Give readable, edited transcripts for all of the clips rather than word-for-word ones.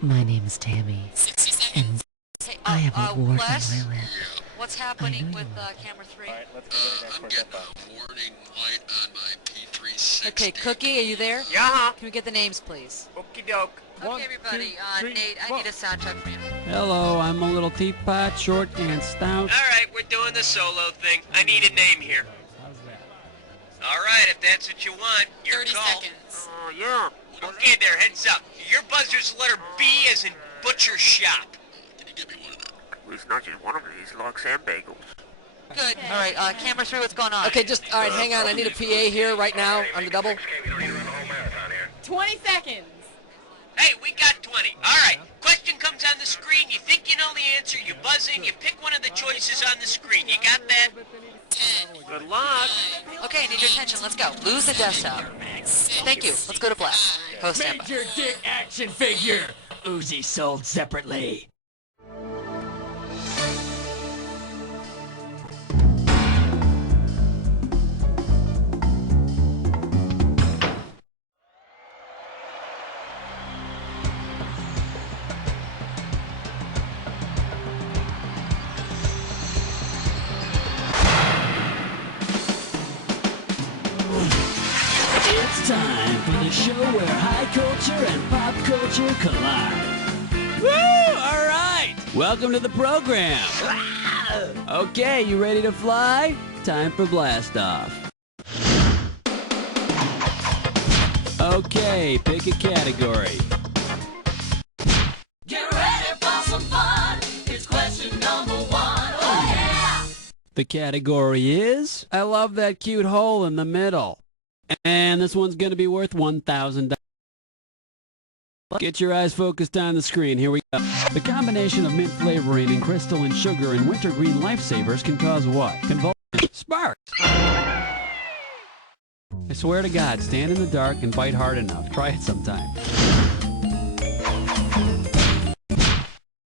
My name is Tammy, 60 and seconds. I have a wart on Les? my lip. What's happening with camera 3? Alright, let's go to the next I'm one. getting a warning light on my P360. Okay, Cookie, are you there? Yeah. Can we get the names, please? Okie doke. Okay, everybody. Nate, I need a sound check from you. Hello, I'm a little teapot, short and stout. Alright, we're doing the solo thing. I need a name here. How's that? Alright, if that's what you want, your 30 call. seconds. Oh, yeah. Okay there, heads up. Your buzzer's letter B as in butcher shop. Can you give me one of them? He's not just one of these logs and bagels. Good. All right, camera 3, what's going on? Okay, all right, hang on. I need a PA here right now on the double. 20 seconds. Hey, we got 20. Alright, question comes on the screen. You think you know the answer, you buzz in, you pick one of the choices on the screen. You got that? 10. Good luck. Okay, I need your attention. Let's go. Lose the desktop. Thank you. Let's go to Black. Post standby. Major Dick action figure. Uzi sold separately. It's time for the show where high culture and pop culture collide. Woo! All right. Welcome to the program. Okay, you ready to fly? Time for blast off. Okay, pick a category. Get ready for some fun. It's question number 1. Oh, yeah. The category is, I love that cute hole in the middle. And this one's going to be worth $1,000. Get your eyes focused on the screen. Here we go. The combination of mint flavoring and crystal and sugar and wintergreen lifesavers can cause what? Convulsions. Sparks. I swear to God, stand in the dark and bite hard enough. Try it sometime.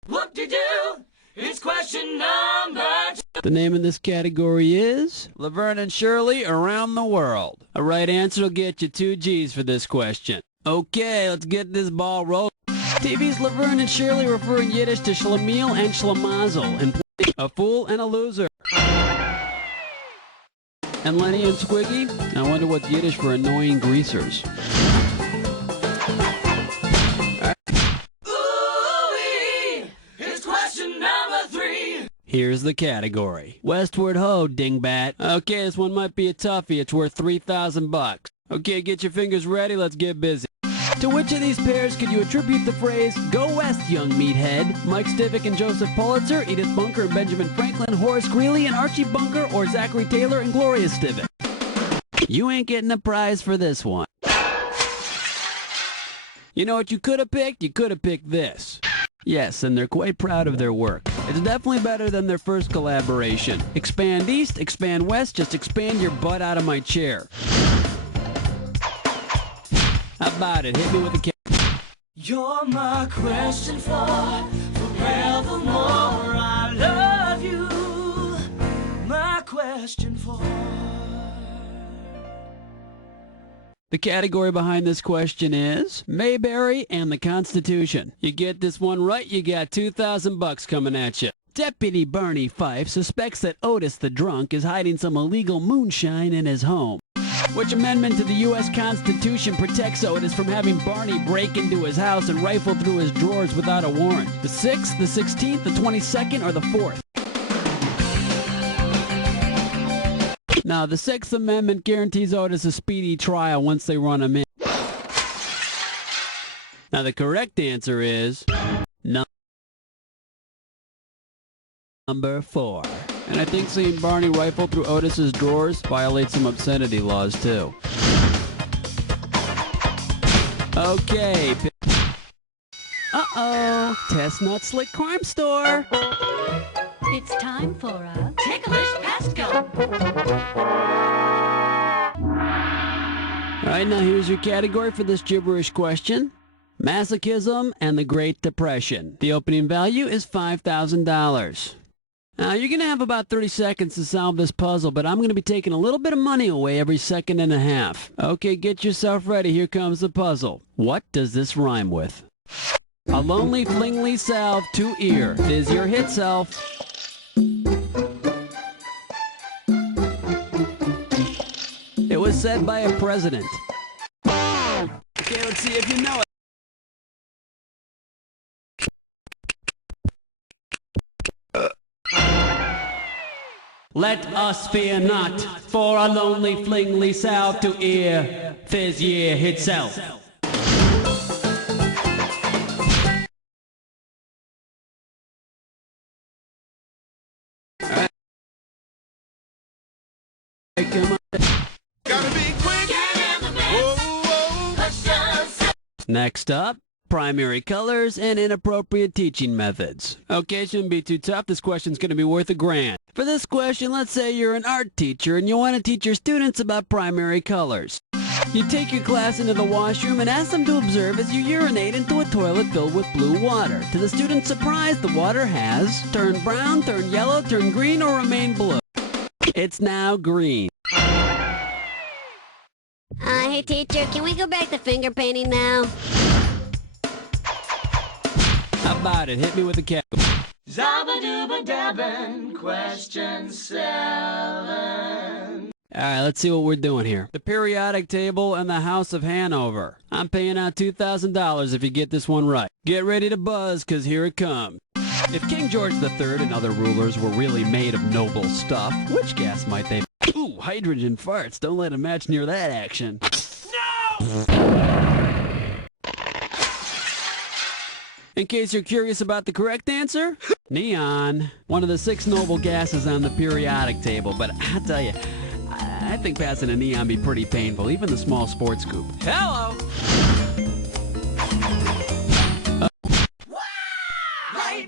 Whoop-de-doo. It's question number 2. The name of this category is Laverne and Shirley Around the World. A right answer will get you 2 G's for this question. Okay, let's get this ball rolling. TV's Laverne and Shirley refer in Yiddish to Schlemiel and Schlemazel, and a fool and a loser. And Lenny and Squiggy? I wonder what's Yiddish for annoying greasers. Ooh-wee. It's question number 3. Here's the category. Westward ho, dingbat. Okay, this one might be a toughie. It's worth $3,000. Okay, get your fingers ready. Let's get busy. To which of these pairs could you attribute the phrase, "Go West, young meathead"? Mike Stivic and Joseph Pulitzer, Edith Bunker and Benjamin Franklin, Horace Greeley and Archie Bunker, or Zachary Taylor and Gloria Stivic? You ain't getting a prize for this one. You know what you could have picked? You could have picked this. Yes, and they're quite proud of their work. It's definitely better than their first collaboration. Expand east, expand west, just expand your butt out of my chair. How about it? Hit me with a You're my question for forevermore. I love you. My question for. The category behind this question is Mayberry and the Constitution. You get this one right, you got $2,000 coming at you. Deputy Barney Fife suspects that Otis the drunk is hiding some illegal moonshine in his home. Which amendment to the U.S. Constitution protects Otis from having Barney break into his house and rifle through his drawers without a warrant? The 6th, the 16th, the 22nd, or the 4th? Now, the 6th Amendment guarantees Otis a speedy trial once they run him in. Now, the correct answer is number 4. And I think seeing Barney rifle through Otis's drawers violates some obscenity laws, too. Okay. Uh-oh. Chestnut Slick Crime Store. It's time for a Ticklish pest gun. All right, now here's your category for this gibberish question. Masochism and the Great Depression. The opening value is $5,000. Now, you're going to have about 30 seconds to solve this puzzle, but I'm going to be taking a little bit of money away every second and a half. Okay, get yourself ready. Here comes the puzzle. What does this rhyme with? A lonely flingly salve to ear. Is your hit self. It was said by a president. Okay, let's see if you know it. Let us fear not, for a lonely flingly salve to ear. This year itself. Come on. Gotta be quick. Get in the mix. Questions. Next up, primary colors and inappropriate teaching methods. Okay, shouldn't be too tough. This question's going to be worth $1,000. For this question, let's say you're an art teacher and you want to teach your students about primary colors. You take your class into the washroom and ask them to observe as you urinate into a toilet filled with blue water. To the student's surprise, the water has turned brown, turned yellow, turned green, or remained blue. It's now green. Hey teacher, can we go back to finger painting now? How about it? Hit me with a cat. Zabba-dooba-dabbin', question 7. Alright, let's see what we're doing here. The periodic table and the House of Hanover. I'm paying out $2,000 if you get this one right. Get ready to buzz, cause here it comes. If King George III and other rulers were really made of noble stuff, which gas might they be? Ooh, hydrogen farts. Don't let a match near that action. No! In case you're curious about the correct answer, neon. One of the 6 noble gases on the periodic table, but I tell you, I think passing a neon be pretty painful, even the small sports scoop. Hello!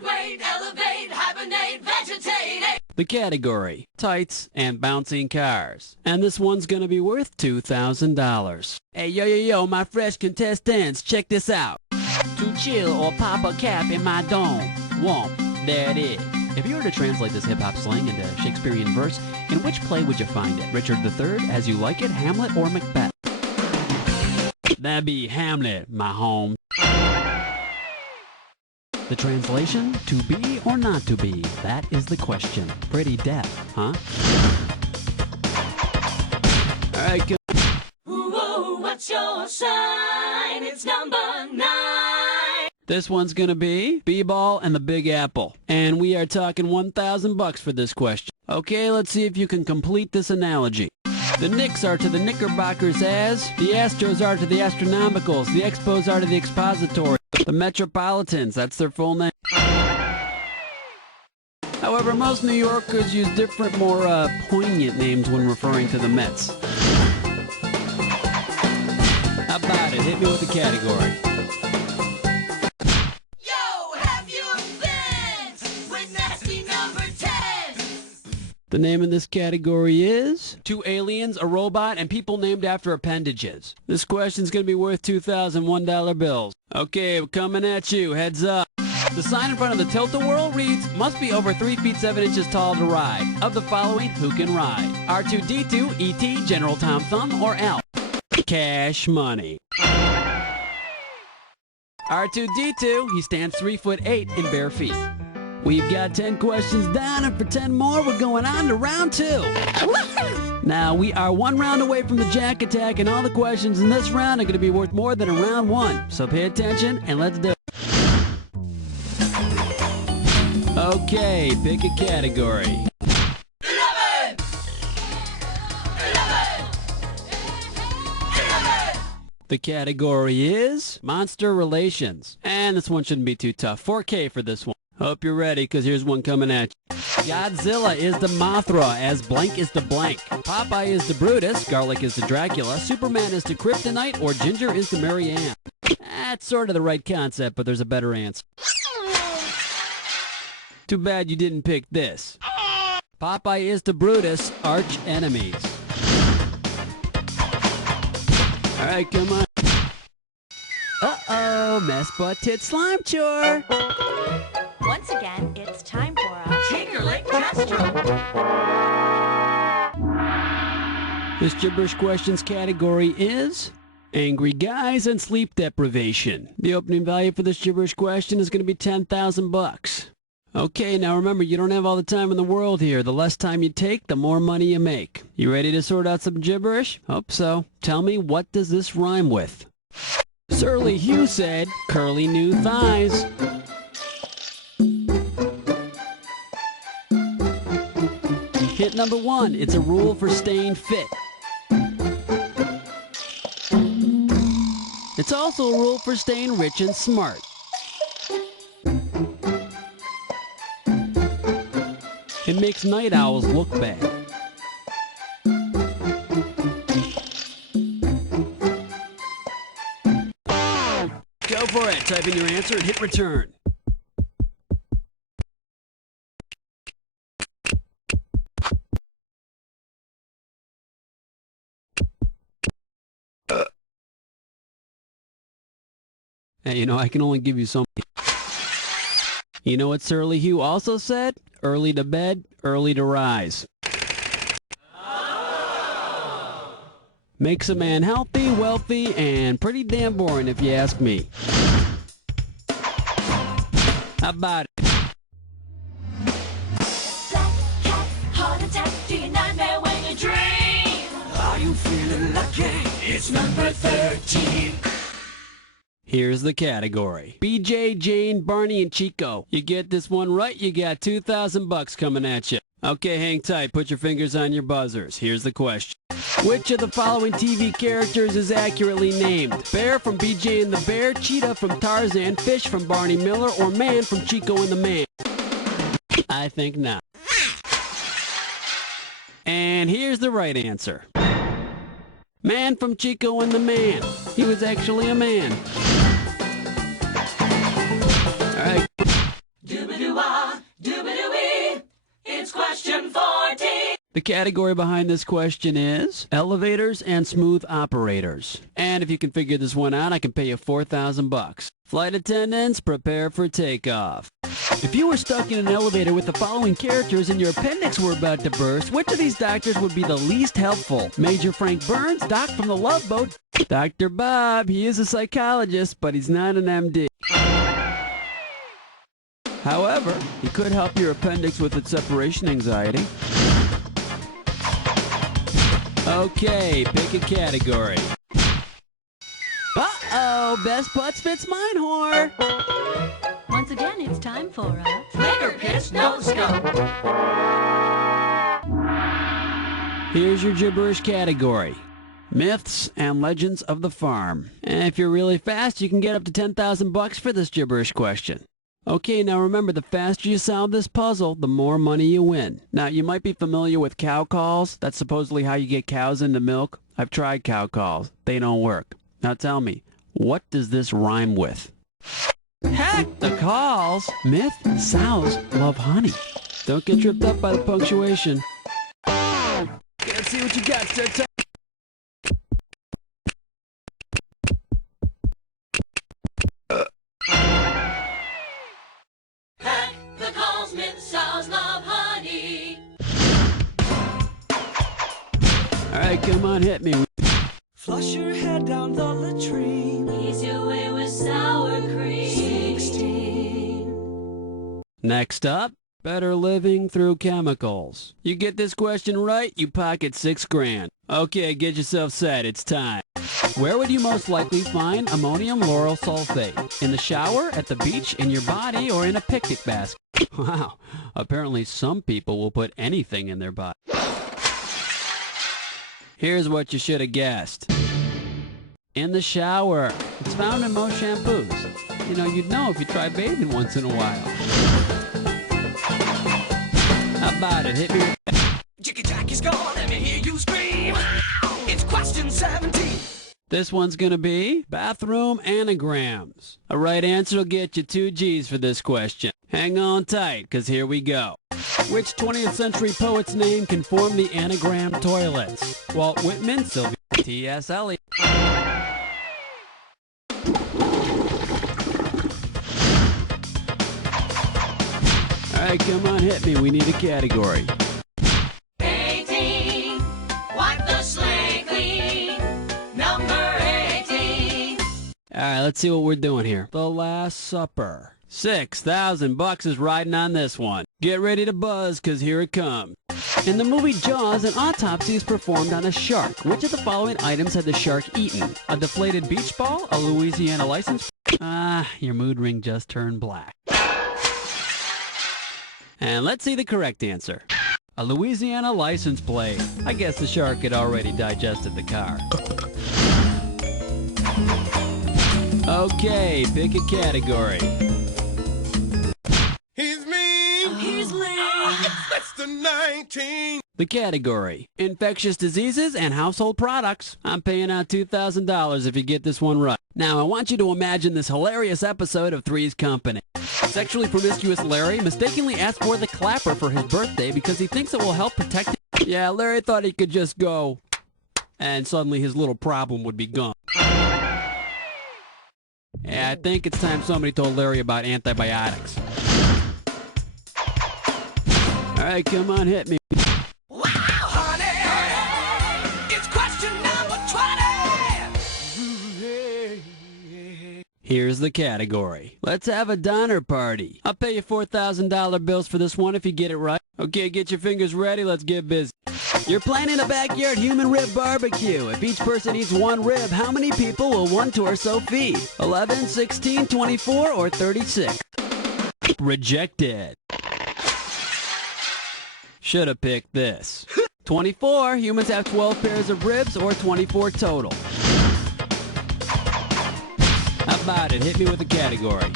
Wait, elevate, hibernate, vegetate. The category, tights and bouncing cars. And this one's gonna be worth $2,000. Hey, yo, my fresh contestants, check this out. To chill or pop a cap in my dome. Womp, there it is. If you were to translate this hip-hop slang into Shakespearean verse, in which play would you find it? Richard III, As You Like It, Hamlet, or Macbeth? That'd be Hamlet, my home. The translation, to be or not to be? That is the question. Pretty deaf, huh? All right, good. Ooh, what's your sign? It's number 9. This one's gonna be B-ball and the Big Apple. And we are talking $1,000 for this question. Okay, let's see if you can complete this analogy. The Knicks are to the Knickerbockers as the Astros are to the Astronomicals, the Expos are to the Expository, the Metropolitans, that's their full name. However, most New Yorkers use different, more poignant names when referring to the Mets. How about it? Hit me with the category. Yo, have you been with nasty number 10? The name of this category is 2 aliens, a robot, and people named after appendages. This question's going to be worth $2,001 bills. Okay, we're coming at you. Heads up. The sign in front of the Tilt-A-Whirl reads, must be over 3 feet 7 inches tall to ride. Of the following, who can ride? R2-D2, E.T., General Tom Thumb, or L? Cash money. R2-D2, he stands 3'8" in bare feet. We've got 10 questions down, and for 10 more, we're going on to round 2. Now, we are 1 round away from the Jack Attack, and all the questions in this round are going to be worth more than a round 1. So pay attention, and let's do it. Okay, pick a category. 11! The category is Monster Relations. And this one shouldn't be too tough. 4K for this one. Hope you're ready, because here's one coming at you. Godzilla is the Mothra, as blank is the blank. Popeye is the Brutus, garlic is the Dracula, Superman is the Kryptonite, or Ginger is the Mary Ann. That's sort of the right concept, but there's a better answer. Too bad you didn't pick this. Popeye is the Brutus, arch enemies. All right, come on. Uh-oh, mess butt tit slime chore. Once again, it's time for a Tinkerlick Testro. This gibberish questions category is angry guys, and sleep deprivation. The opening value for this gibberish question is going to be 10,000 bucks. Okay, now remember, you don't have all the time in the world here. The less time you take, the more money you make. You ready to sort out some gibberish? Hope so. Tell me, what does this rhyme with? Surly Hugh said, curly new thighs. Hint number 1, it's a rule for staying fit. It's also a rule for staying rich and smart. It makes night owls look bad. Go for it. Type in your answer and hit return. Hey, you know, I can only give you so many. You know what Surly Hugh also said? Early to bed, early to rise. Oh. Makes a man healthy, wealthy, and pretty damn boring if you ask me. How about it? Black cat, heart attack, do you nightmare when you dream? Are you feeling lucky? It's number 13. Here's the category. BJ, Jane, Barney, and Chico. You get this one right, you got 2,000 bucks coming at you. Okay, hang tight. Put your fingers on your buzzers. Here's the question. Which of the following TV characters is accurately named? Bear from BJ and the Bear, Cheetah from Tarzan, Fish from Barney Miller, or Man from Chico and the Man? I think not. And here's the right answer. Man from Chico and the Man. He was actually a man. Alright. Doobadoo-wah, doobadoo-wee, it's question 14. The category behind this question is elevators and smooth operators. And if you can figure this one out, I can pay you 4,000 bucks. Flight attendants, prepare for takeoff. If you were stuck in an elevator with the following characters and your appendix were about to burst, which of these doctors would be the least helpful? Major Frank Burns, Doc from the Love Boat, Dr. Bob. He is a psychologist, but he's not an MD. However, he could help your appendix with its separation anxiety. Okay, pick a category. Uh-oh, best butts fits mine, whore. Once again, it's time for a Flicker pitch no scope. Here's your gibberish category. Myths and legends of the farm. And if you're really fast, you can get up to 10,000 bucks for this gibberish question. Okay, now remember, the faster you solve this puzzle, the more money you win. Now, you might be familiar with cow calls. That's supposedly how you get cows into milk. I've tried cow calls. They don't work. Now tell me, what does this rhyme with? Heck, the calls! Myth, sows love honey. Don't get tripped up by the punctuation. Let's see what you got, Sir. Heck, the calls, myth, sows love honey. Alright, come on, hit me. Flush your head down the latrine. Ease your way with sour cream. 16. Next up, better living through chemicals. You get this question right, you pocket $6 grand. Okay, get yourself set, it's time. Where would you most likely find ammonium lauryl sulfate? In the shower, at the beach, in your body, or in a picnic basket? Wow, apparently some people will put anything in their body. Here's what you should have guessed. In the shower. It's found in most shampoos. You know, you'd know if you tried bathing once in a while. How about it? Hit me with that. Jiggy Jackie's gone, let me hear you scream. It's question 17. This one's gonna be bathroom anagrams. A right answer will get you 2 G's for this question. Hang on tight, cause here we go. Which 20th century poet's name can form the anagram toilets? Walt Whitman, Sylvia, T.S. Eliot. Alright, come on, hit me. We need a category. 18. Wipe the slate clean. Number 18. right, let's see what we're doing here. The Last Supper. $6,000 is riding on this one. Get ready to buzz, because here it comes. In the movie Jaws, an autopsy is performed on a shark. Which of the following items had the shark eaten? A deflated beach ball? A Louisiana license? Your mood ring just turned black. And let's see the correct answer. A Louisiana license plate. I guess the shark had already digested the car. Okay, pick a category. He's mean. He's lame. That's the 19. The category, infectious diseases and household products. I'm paying out $2,000 if you get this one right. Now, I want you to imagine this hilarious episode of Three's Company. Sexually promiscuous Larry mistakenly asked for the clapper for his birthday because he thinks it will help protect him. Yeah, Larry thought he could just go, and suddenly his little problem would be gone. Yeah, I think it's time somebody told Larry about antibiotics. All right, come on, hit me. Wow, honey, it's question number 20. Here's the category. Let's have a Donner Party. I'll pay you $4,000 bills for this one if you get it right. Okay, get your fingers ready. Let's get busy. You're planning a backyard human rib barbecue. If each person eats one rib, how many people will one torso feed? 11, 16, 24, or 36? Rejected. Should have picked this. 24. Humans have 12 pairs of ribs or 24 total. How about it? Hit me with a category.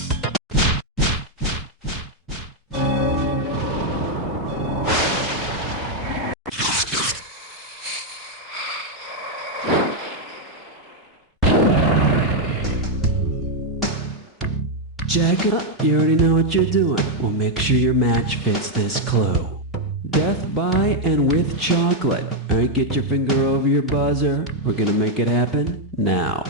Jack it up. You already know what you're doing. Well, make sure your match fits this clue. Death by and with chocolate. All right, get your finger over your buzzer. We're gonna make it happen now.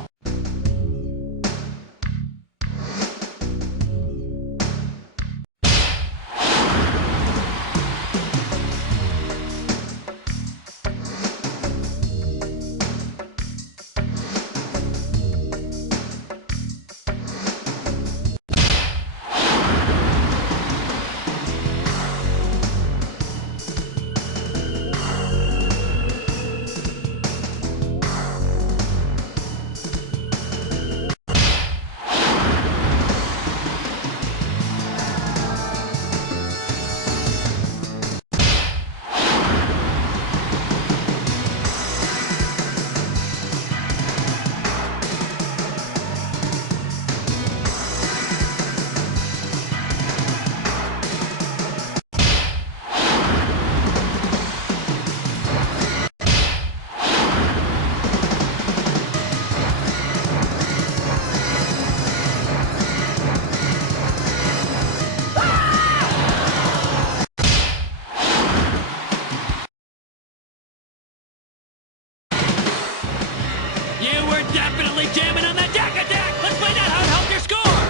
Definitely jamming on that deck attack! Let's find out how it helped your score!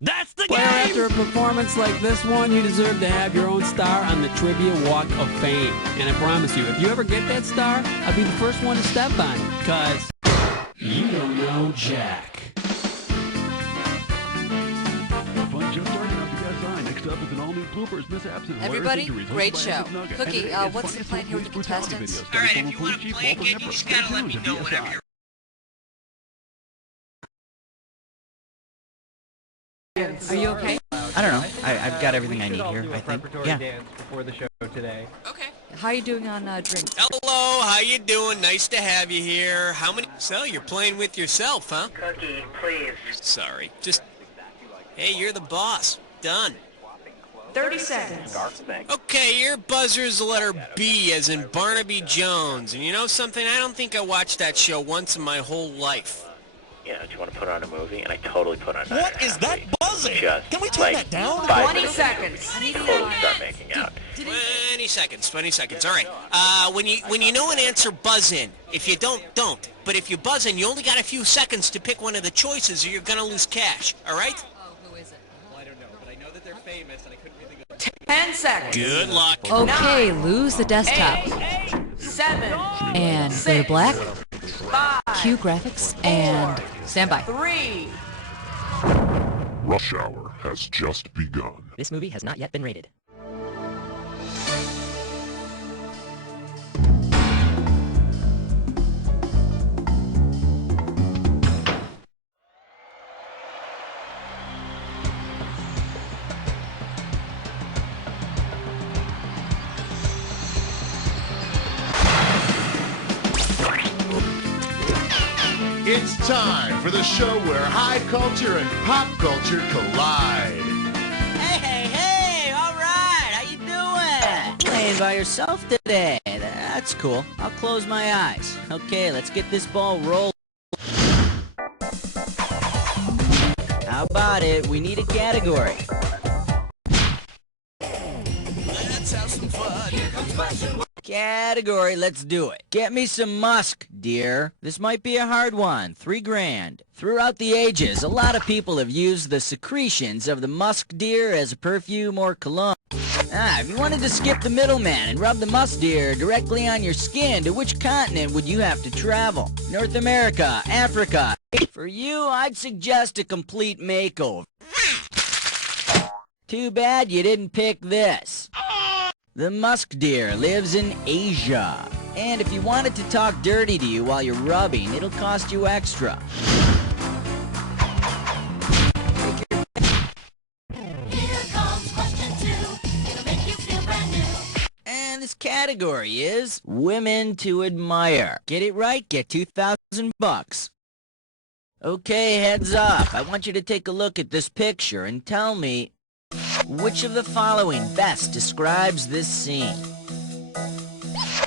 That's the game! Well, after a performance like this one, you deserve to have your own star on the Trivia Walk of Fame. And I promise you, if you ever get that star, I'll be the first one to step on it. Because you don't know Jack. Fun just starting on PSI. Next up is an all-new bloopers, mishaps, and Everybody, hilarious injuries. great Hosted by show. Angus Nugget. Cookie, And it's what's the funniest plan here with the police brutality contestants? videos All right, starting if from you want to Chief play Walter again, you Knipper. just Stay gotta let me tuned know to whenever PSI. you're Are you okay? I don't know. I've got everything I need here, I think. Yeah. Before the show today. Okay. How are you doing on drinks? Hello, how you doing? Nice to have you here. How many? So you're playing with yourself, huh? Cookie, please. Sorry. Just. Hey, you're the boss. Done. 30 seconds. Okay, your buzzer's the letter B as in Barnaby Jones. And you know something? I don't think I watched that show once in my whole life. Yeah, do you want to put on a movie? And I totally put on. What is that buzzing? Just Can we turn that down? 20 seconds. Totally start making out. 20 seconds. 20 seconds. All right. When you know an answer, buzz in. If you don't, don't. But if you buzz in, you only got a few seconds to pick one of the choices, or you're gonna lose cash. All right? Oh, who is it? Well, I don't know, but I know that they're famous, and I couldn't really go. 10 seconds. Good luck. Okay, lose the desktop. 7. And go to black. Cue graphics and Stand by. 3. Rush Hour has just begun. This movie has not yet been rated. It's time for the show where high culture and pop culture collide. Hey, all right, how you doing? Playing by yourself today. That's cool. I'll close my eyes. Okay, let's get this ball rolling. How about it? We need a category. Let's have some fun. Here comes question one. Category, let's do it. Get me some musk, dear. This might be a hard one. $3,000. Throughout the ages, a lot of people have used the secretions of the musk deer as a perfume or cologne. If you wanted to skip the middleman and rub the musk deer directly on your skin, to which continent would you have to travel? North America, Africa. For you, I'd suggest a complete makeover. Too bad you didn't pick this. The musk deer lives in Asia. And if you want it to talk dirty to you while you're rubbing, it'll cost you extra. Here comes question 2. It'll make you feel brand new. And this category is women to admire. Get it right, get $2,000. Okay, heads up. I want you to take a look at this picture and tell me which of the following best describes this scene.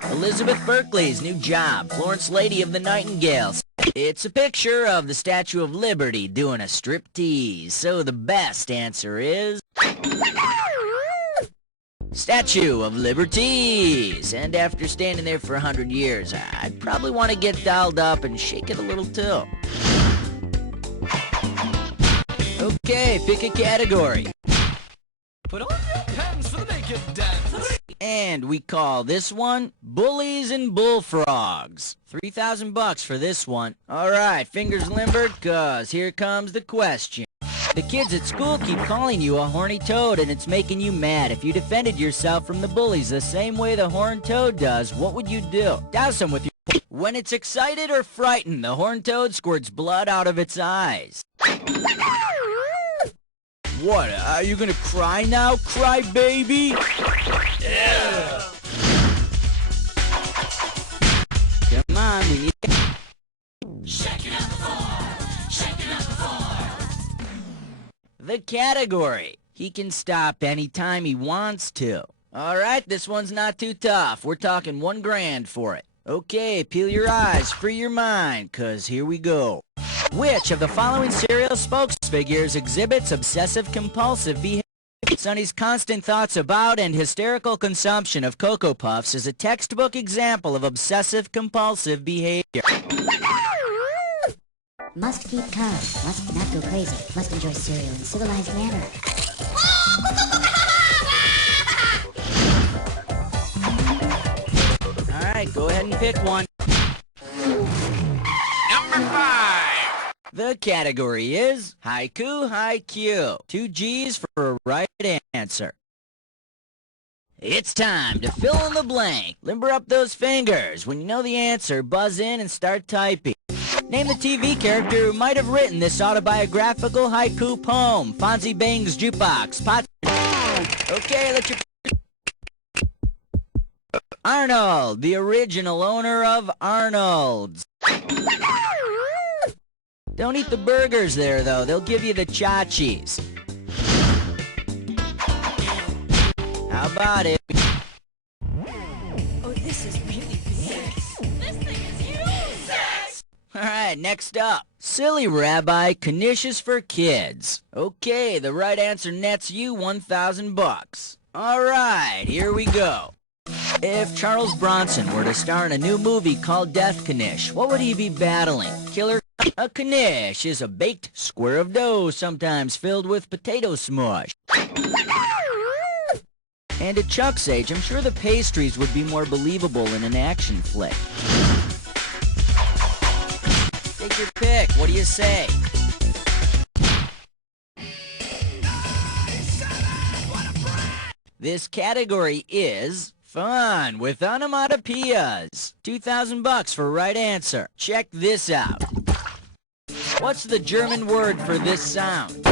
Elizabeth Berkley's new job, Florence Lady of the Nightingales. It's a picture of the Statue of Liberty doing a striptease, so the best answer is Statue of Liberties. And after standing there for 100 years, I'd probably want to get dolled up and shake it a little too. Okay, pick a category. Put on your pants for the naked dance. And we call this one Bullies and Bullfrogs. $3,000 for this one. Alright, fingers limbered, cause here comes the question. The kids at school keep calling you a horny toad and it's making you mad. If you defended yourself from the bullies the same way the horned toad does, what would you do? Douse them with your... When it's excited or frightened, the horned toad squirts blood out of its eyes. What, are you gonna cry now, cry baby? Yeah! Come on, we need... Shaking up the floor. Shaking up the floor. The category. He can stop anytime he wants to. Alright, this one's not too tough. We're talking $1,000 for it. Okay, peel your eyes, free your mind, cause here we go. Which of the following cereal spokesfigures exhibits obsessive-compulsive behavior? Sonny's constant thoughts about and hysterical consumption of Cocoa Puffs is a textbook example of obsessive-compulsive behavior. Must keep calm, must not go crazy, must enjoy cereal in civilized manner. Alright, go ahead and pick one. Number 5. The category is Haiku Haiku. 2 G's for a right answer. It's time to fill in the blank. Limber up those fingers. When you know the answer, buzz in and start typing. Name the TV character who might have written this autobiographical haiku poem. Fonzie Bang's Jukebox. Pot. Okay, let your... Arnold, the original owner of Arnold's. Don't eat the burgers there, though. They'll give you the chachis. How about it? Oh, this is really big. This thing is huge. Alright, next up. Silly Rabbi Knishes for Kids. Okay, the right answer nets you $1,000. Alright, here we go. If Charles Bronson were to star in a new movie called Death Knish, what would he be battling? Killer? A knish is a baked square of dough, sometimes filled with potato smush. And at Chuck's age, I'm sure the pastries would be more believable in an action flick. Take your pick. What do you say? This category is fun with onomatopoeias. 2,000 bucks for right answer. Check this out. What's the German word for this sound?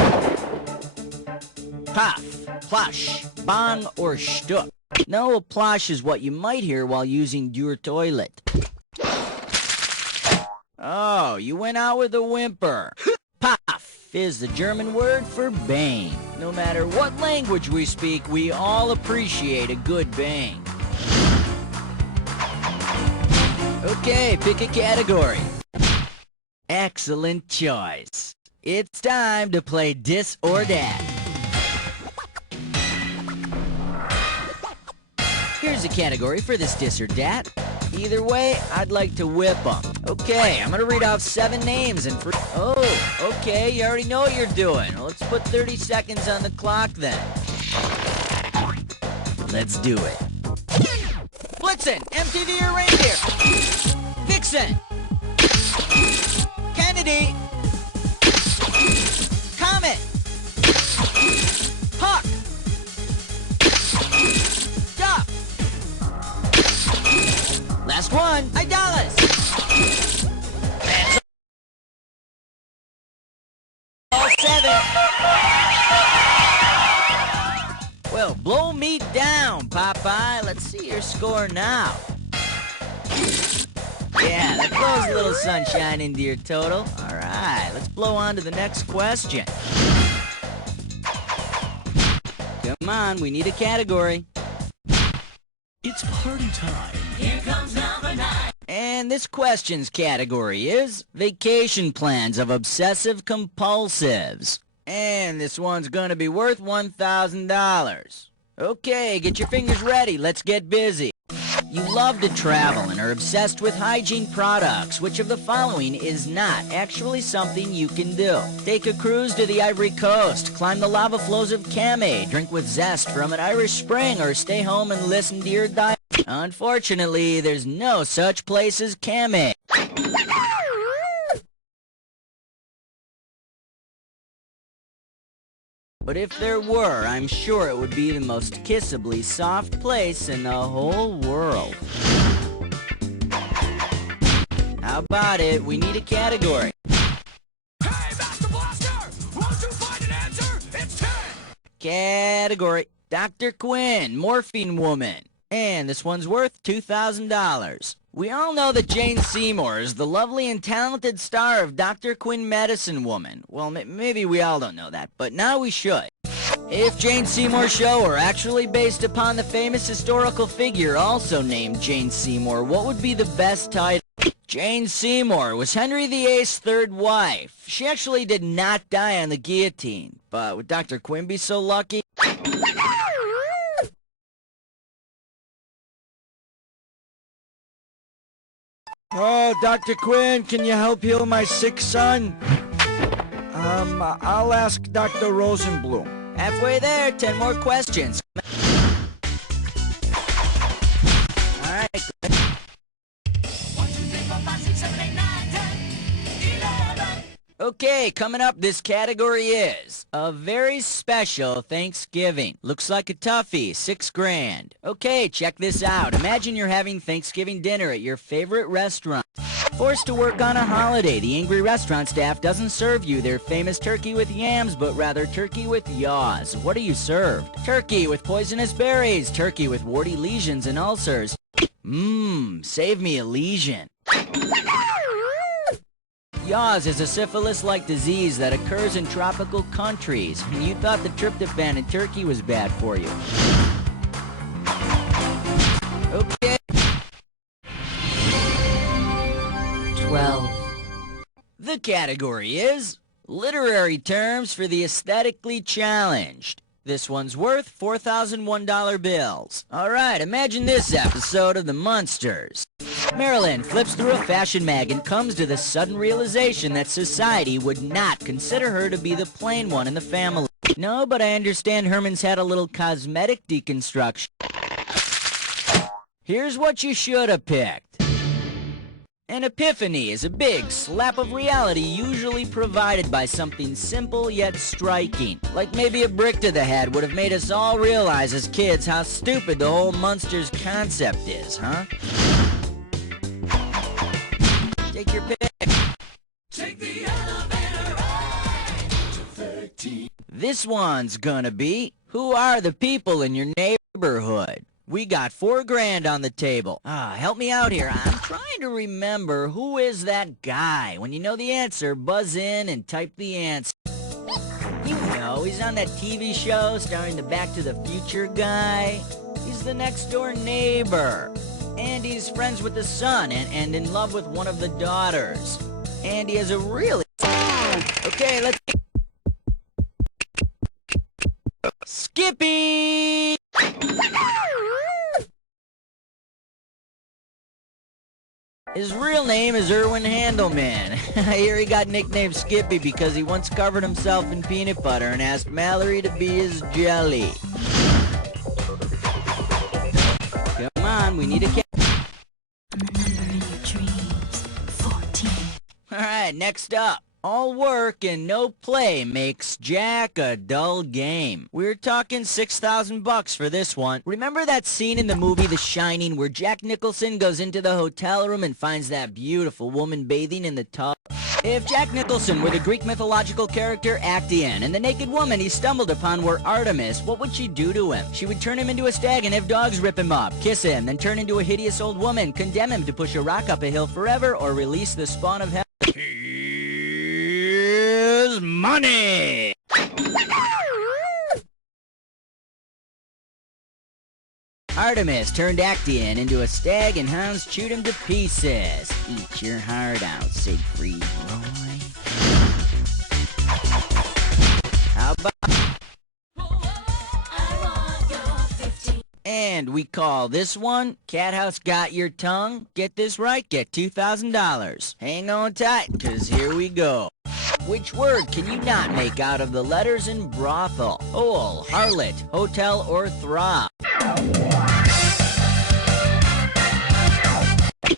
Puff, plush, bang, or stuck? No, a plush is what you might hear while using your toilet. Oh, you went out with a whimper. Puff is the German word for bang. No matter what language we speak, we all appreciate a good bang. Okay, pick a category. Excellent choice. It's time to play Dis or Dat. Here's a category for this Dis or Dat. Either way, I'd like to whip them. Okay, I'm gonna read off 7 names and Oh, okay, you already know what you're doing. Well, let's put 30 seconds on the clock then. Let's do it. Blitzen, MTV or Reindeer. Vixen. Kennedy. Comet. Hawk. Duck. Last one, Idalis. That's all 7. Well, blow me down, Popeye. Let's see your score now. Yeah, that blows a little sunshine into your total. All right, let's blow on to the next question. Come on, we need a category. It's party time. Here comes number 9. And this question's category is vacation plans of obsessive compulsives. And this one's gonna be worth $1,000. Okay, get your fingers ready. Let's get busy. You love to travel and are obsessed with hygiene products. Which of the following is not actually something you can do? Take a cruise to the Ivory Coast, climb the lava flows of Kameh, drink with zest from an Irish spring, or stay home and listen to your diet. Unfortunately, there's no such place as Kameh. But if there were, I'm sure it would be the most kissably soft place in the whole world. How about it? We need a category. Hey, Master Blaster! Won't you find an answer? It's 10! Category. Dr. Quinn, Morphine Woman. And this one's worth $2,000. We all know that Jane Seymour is the lovely and talented star of Dr. Quinn Medicine Woman. Well, maybe we all don't know that, but now we should. If Jane Seymour's show were actually based upon the famous historical figure also named Jane Seymour, what would be the best title? Jane Seymour was Henry VIII's third wife. She actually did not die on the guillotine, but would Dr. Quinn be so lucky? Oh, Dr. Quinn, can you help heal my sick son? I'll ask Dr. Rosenblum. Halfway there, 10 more questions. All right. 1, 2, 3, 4, 5, 6, 7, 8, 9, 10, 11. Okay, coming up, this category is a very special Thanksgiving. Looks like a toughie, $6 grand. Okay, check this out. Imagine you're having Thanksgiving dinner at your favorite restaurant. Forced to work on a holiday, the angry restaurant staff doesn't serve you their famous turkey with yams, but rather turkey with yaws. What are you served? Turkey with poisonous berries, turkey with warty lesions and ulcers. Save me a lesion. Yaws is a syphilis-like disease that occurs in tropical countries, and you thought the tryptophan in turkey was bad for you. Okay. 12. The category is literary terms for the aesthetically challenged. This one's worth $4,001 bills. Alright, imagine this episode of The Munsters. Marilyn flips through a fashion mag and comes to the sudden realization that society would not consider her to be the plain one in the family. No, but I understand Herman's had a little cosmetic deconstruction. Here's what you should have picked. An epiphany is a big slap of reality usually provided by something simple yet striking. Like maybe a brick to the head would have made us all realize as kids how stupid the whole Munsters concept is, huh? Take your pick. Take the elevator ride to 13. This one's gonna be, who are the people in your neighborhood? We got $4 grand on the table. Help me out here. I'm trying to remember who is that guy. When you know the answer, buzz in and type the answer. You know, he's on that TV show starring the Back to the Future guy. He's the next door neighbor. And he's friends with the son and in love with one of the daughters. And he has a really... Okay, let's... Skippy! His real name is Erwin Handelman. I hear he got nicknamed Skippy because he once covered himself in peanut butter and asked Mallory to be his jelly. Come on, we need a cat. And the number in your dreams, 14. Alright, next up. All work and no play makes Jack a dull game. We're talking $6,000 for this one. Remember that scene in the movie The Shining where Jack Nicholson goes into the hotel room and finds that beautiful woman bathing in the tub? If Jack Nicholson were the Greek mythological character Actaeon and the naked woman he stumbled upon were Artemis, what would she do to him? She would turn him into a stag and have dogs rip him up, kiss him, then turn into a hideous old woman, condemn him to push a rock up a hill forever, or release the spawn of hell. Here's money! Artemis turned Actaeon into a stag and hounds chewed him to pieces. Eat your heart out, Siegfried Roy. How about... And we call this one, Cat House Got Your Tongue. Get this right, get $2,000. Hang on tight, cause here we go. Which word can you not make out of the letters in brothel? Hole, harlot, hotel, or throb?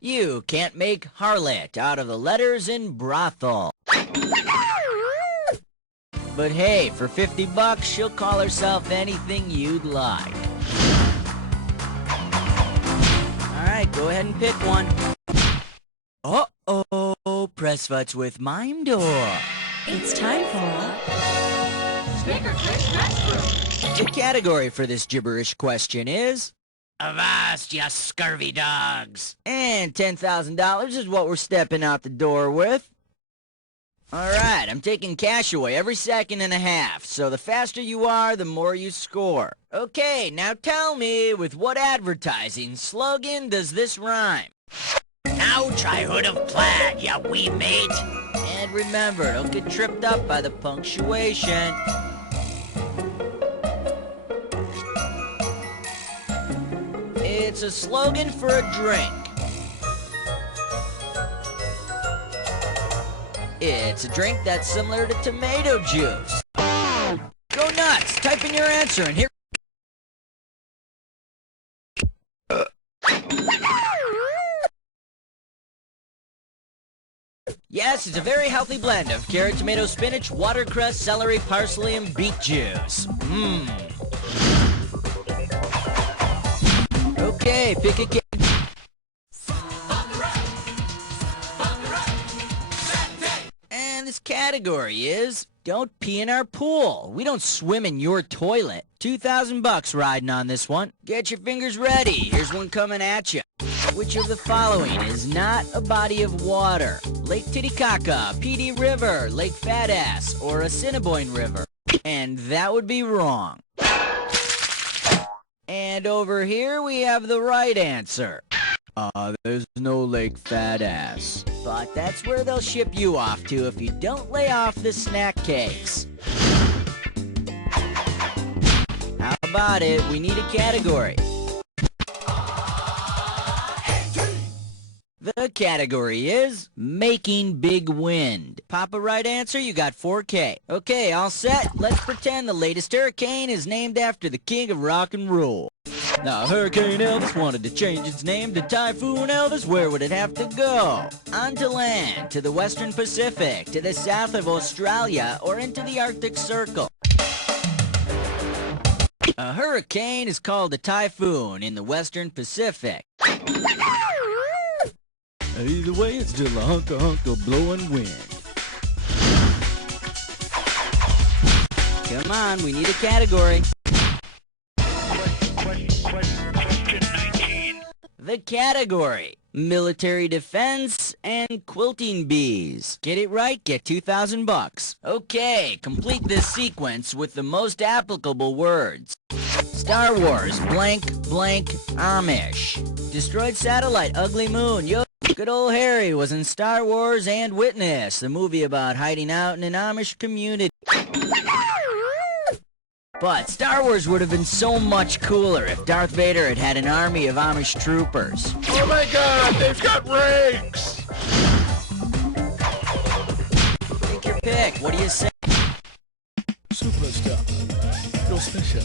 You can't make harlot out of the letters in brothel. But hey, for $50, she'll call herself anything you'd like. Alright, go ahead and pick one. Uh-oh, press futs with Mime Door. It's time for Snicker Click Restroom. The category for this gibberish question is... Avast, you scurvy dogs. And $10,000 is what we're stepping out the door with. Alright, I'm taking cash away every second and a half, so the faster you are, the more you score. Okay, now tell me, with what advertising slogan does this rhyme? Now try Hood of Plaid, ya wee mate. And remember, don't get tripped up by the punctuation. It's a slogan for a drink. It's a drink that's similar to tomato juice. Go nuts! Type in your answer and here... Yes, it's a very healthy blend of carrot, tomato, spinach, watercress, celery, parsley, and beet juice. Mmm. Okay, pick a cake. And this category is, don't pee in our pool. We don't swim in your toilet. $2,000 riding on this one. Get your fingers ready. Here's one coming at you. Which of the following is not a body of water? Lake Titicaca, PD River, Lake Fat Ass, or Assiniboine River? And that would be wrong. And over here we have the right answer. There's no Lake Fat Ass. But that's where they'll ship you off to if you don't lay off the snack cakes. How about it? We need a category. The The category is making big wind. Pop a right answer, you got 4K. Okay, all set. Let's pretend the latest hurricane is named after the king of rock and roll. Now, Hurricane Elvis wanted to change its name to Typhoon Elvis. Where would it have to go? Onto land, to the western Pacific, to the south of Australia, or into the Arctic Circle. A hurricane is called a typhoon in the western Pacific. Either way, it's still a hunk of blowing wind. Come on, we need a category. Question 19. The category: military defense and quilting bees. Get it right, get 2,000 bucks. Okay, complete this sequence with the most applicable words. Star Wars, blank, blank, Amish. Destroyed satellite, ugly moon, yo. Good old Harry was in Star Wars and Witness, the movie about hiding out in an Amish community. But Star Wars would have been so much cooler if Darth Vader had had an army of Amish troopers. Oh my god, they've got rakes! Take your pick, what do you say? Superstar. You're special.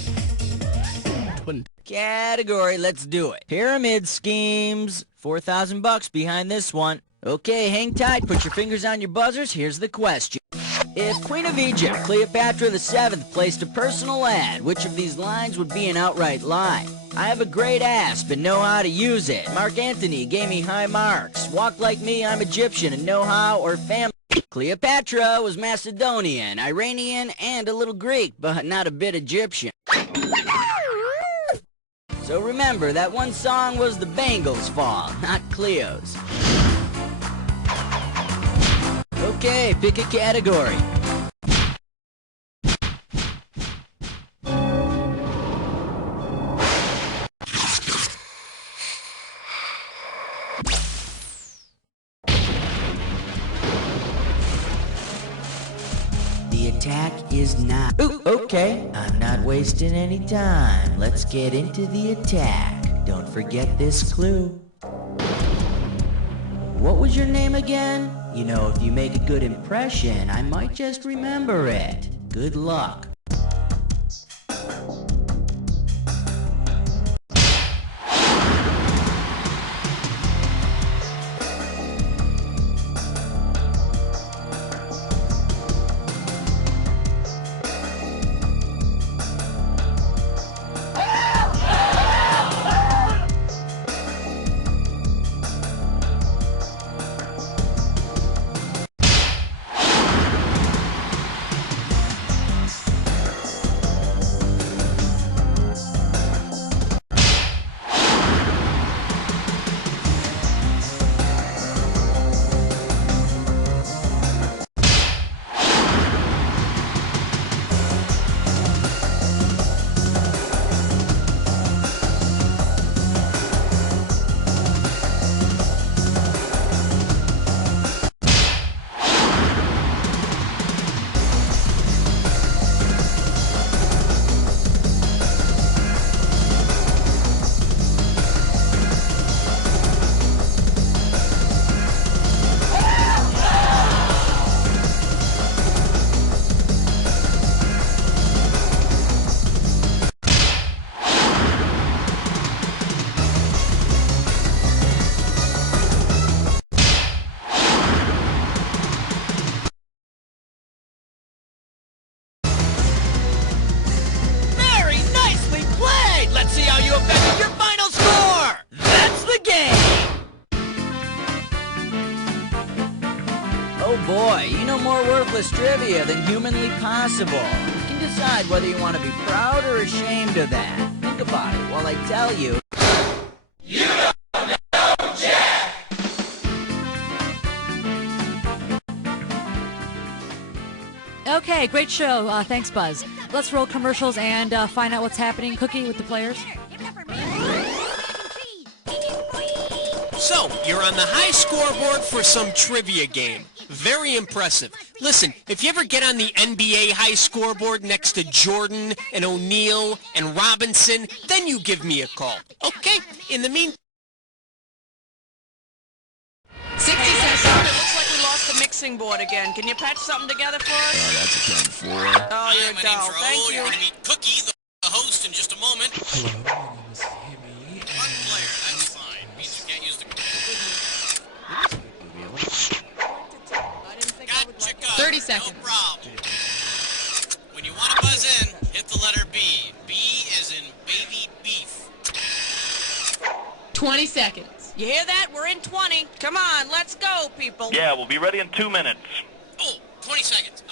Category, let's do it. Pyramid schemes. 4,000 bucks behind this one. Okay, hang tight, put your fingers on your buzzers, here's the question. If Queen of Egypt, Cleopatra VII, placed a personal ad, which of these lines would be an outright lie? I have a great ass, but know how to use it. Mark Antony gave me high marks. Walk like me, I'm Egyptian, and know how or family. Cleopatra was Macedonian, Iranian, and a little Greek, but not a bit Egyptian. So remember, that one song was the Bengals' fault, not Cleo's. Okay, pick a category. The attack is not... Ooh, okay, I'm not wasting any time. Let's get into the attack. Don't forget this clue. What was your name again? You know, if you make a good impression, I might just remember it. Good luck. Let's see how you affected your final score! That's the game! Oh boy, you know more worthless trivia than humanly possible. You can decide whether you want to be proud or ashamed of that. Think about it while I tell you. You don't know Jack! Okay, great show. Thanks, Buzz. Let's roll commercials and find out what's happening. Cookie with the players. So, you're on the high scoreboard for some trivia game. Very impressive. Listen, if you ever get on the NBA high scoreboard next to Jordan and O'Neal and Robinson, then you give me a call. Okay? In the meantime... mixing board again. Can you patch something together for us? Oh, that's a 10-4. Oh, you're a doll. Thank you. You're gonna meet Cookie, the host, in just a moment. Hello, my name is Himmy. One player, that's fine. Means you can't use the... Gotcha, 30 seconds. No problem. When you want to buzz in, hit the letter B. B as in baby beef. 20 seconds. You hear that? We're in 20. Come on, let's go, people. Yeah, we'll be ready in 2 minutes. Oh, 20 seconds.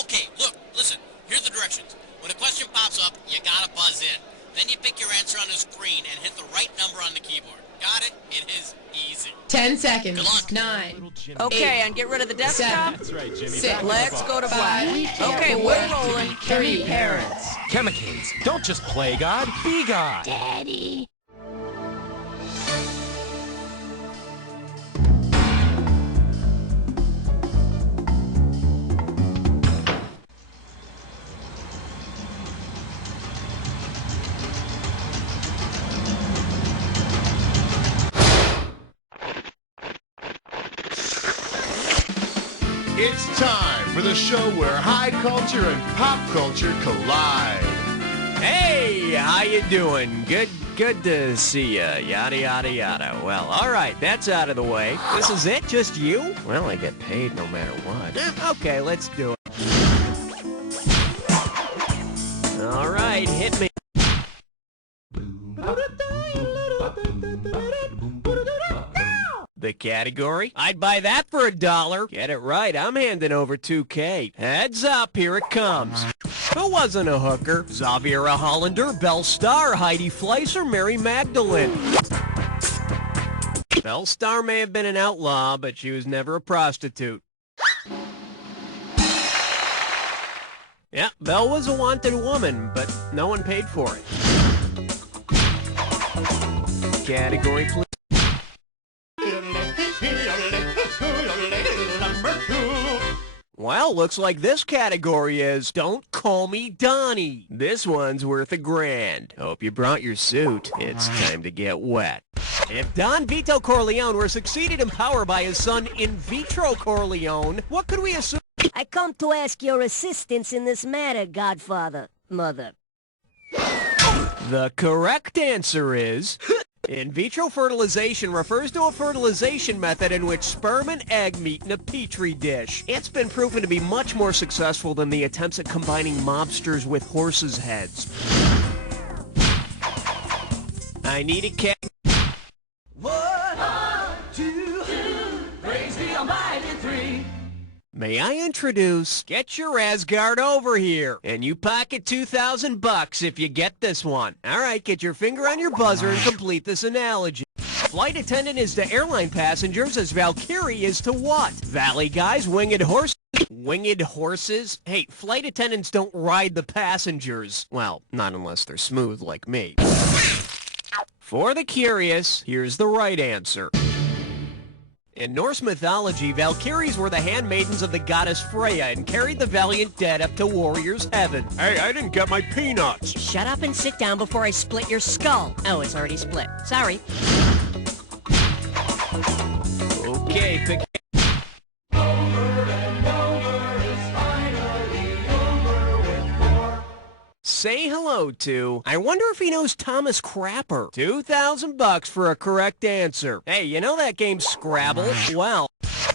Okay, look, listen. Here's the directions. When a question pops up, you gotta buzz in. Then you pick your answer on the screen and hit the right number on the keyboard. Got it? It is easy. 10 seconds. Good luck. 9. Okay, and get rid of the desktop. 7. Right, Jimmy. 6. Let's go to black. 5. Okay, we're rolling. 3. Parents. Chemicades. Don't just play God, be God. Daddy. It's time for the show where high culture and pop culture collide. Hey, how you doing? Good to see ya. Yada, yada, yada. Well, all right, that's out of the way. This is it? Just you? Well, I get paid no matter what. Okay, let's do it. All right, hit me. The category? I'd buy that for $1. Get it right, I'm handing over $2K. Heads up, here it comes. Who wasn't a hooker? Xaviera Hollander, Belle Starr, Heidi Fleiss, Mary Magdalene. Belle Starr may have been an outlaw, but she was never a prostitute. Yeah, Belle was a wanted woman, but no one paid for it. Category, please. Well, looks like this category is Don't Call Me Donnie. This one's worth $1,000. Hope you brought your suit. It's time to get wet. If Don Vito Corleone were succeeded in power by his son In Vitro Corleone, what could we assume? I come to ask your assistance in this matter, Godfather, Mother. The correct answer is... In vitro fertilization refers to a fertilization method in which sperm and egg meet in a petri dish. It's been proven to be much more successful than the attempts at combining mobsters with horses' heads. I need a cat. 1, 2, praise the Almighty 3. May I introduce, get your Asgard over here, and you pocket $2,000 if you get this one. All right, get your finger on your buzzer and complete this analogy. Flight attendant is to airline passengers as Valkyrie is to what? Valley guys, winged horses. Winged horses? Hey, flight attendants don't ride the passengers. Well, not unless they're smooth like me. For the curious, here's the right answer. In Norse mythology, Valkyries were the handmaidens of the goddess Freya and carried the valiant dead up to warriors' heaven. Hey, I didn't get my peanuts. Shut up and sit down before I split your skull. Oh, it's already split. Sorry. Okay, pick... Say hello to... I wonder if he knows Thomas Crapper. $2,000 for a correct answer. Hey, you know that game Scrabble? Well,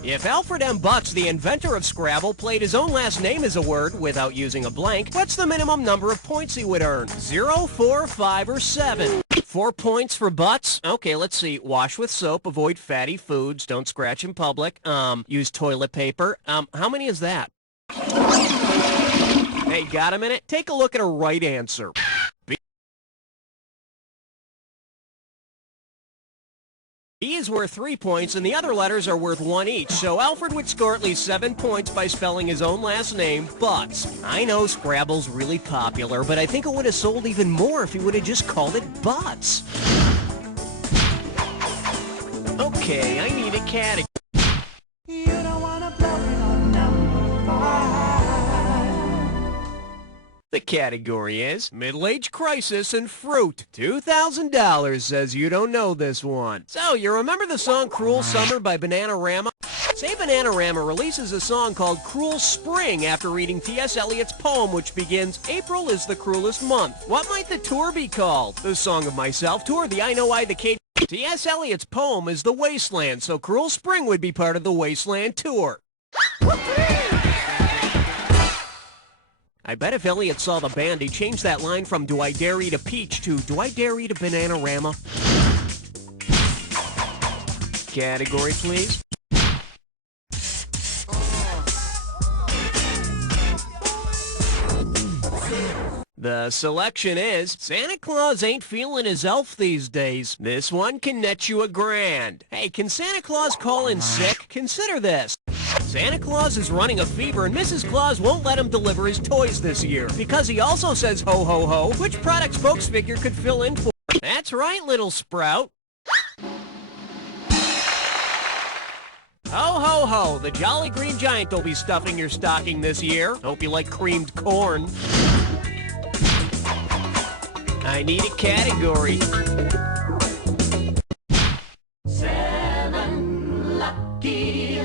if Alfred M. Butts, the inventor of Scrabble, played his own last name as a word without using a blank, what's the minimum number of points he would earn? 0, 4, 5, or 7? 4 points for Butts? Okay, let's see. Wash with soap, avoid fatty foods, don't scratch in public, use toilet paper. How many is that? Hey, got a minute? Take a look at a right answer. B is worth 3 points, and the other letters are worth 1 each, so Alfred would score at least 7 points by spelling his own last name, Butts. I know Scrabble's really popular, but I think it would have sold even more if he would have just called it Butts. Okay, I need a category. You don't wanna blow it on number 5. The category is Middle-Age Crisis and Fruit. $2,000 says you don't know this one. So, you remember the song Cruel Summer by Bananarama? Say Bananarama releases a song called Cruel Spring after reading T.S. Eliot's poem, which begins, April is the cruelest month. What might the tour be called? The Song of Myself Tour, the I Know YDKJ. T.S. Eliot's poem is The Wasteland, so Cruel Spring would be part of the Wasteland Tour. I bet if Elliot saw the band, he'd change that line from Do I Dare Eat a Peach to Do I Dare Eat a Bananarama? Category, please. The selection is Santa Claus ain't feeling his elf these days. This one can net you $1,000. Hey, can Santa Claus call in sick? Consider this. Santa Claus is running a fever and Mrs. Claus won't let him deliver his toys this year because he also says ho ho ho, which product spokes figure could fill in for? That's right, little sprout. Ho ho ho, the Jolly Green Giant will be stuffing your stocking this year. Hope you like creamed corn. I need a category. 7, lucky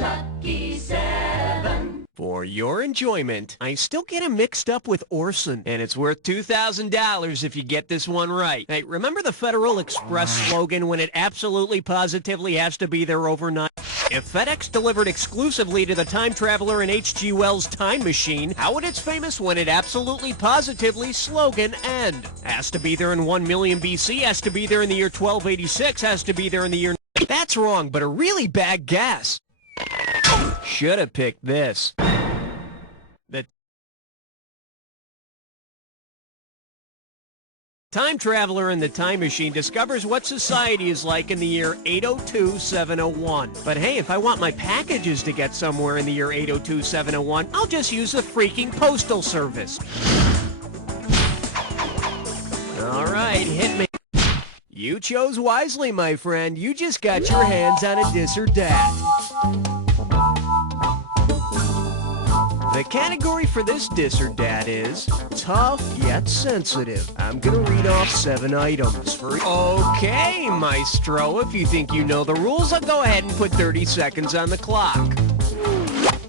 7. For your enjoyment, I still get him mixed up with Orson, and it's worth $2,000 if you get this one right. Hey, remember the Federal Express slogan when it absolutely positively has to be there overnight? If FedEx delivered exclusively to the time traveler in H.G. Wells' time machine, how would its famous when it absolutely positively slogan end? Has to be there in 1 million BC, has to be there in the year 1286, has to be there in the year... That's wrong, but a really bad guess. Should have picked this. The time traveler in the time machine discovers what society is like in the year 802-701. But hey, if I want my packages to get somewhere in the year 802-701, I'll just use the freaking postal service. All right, hit me. You chose wisely, my friend. You just got your hands on a dis or dat. The category for this dis or dat is tough yet sensitive. I'm gonna read off 7 items for... Okay, maestro, if you think you know the rules, I'll go ahead and put 30 seconds on the clock.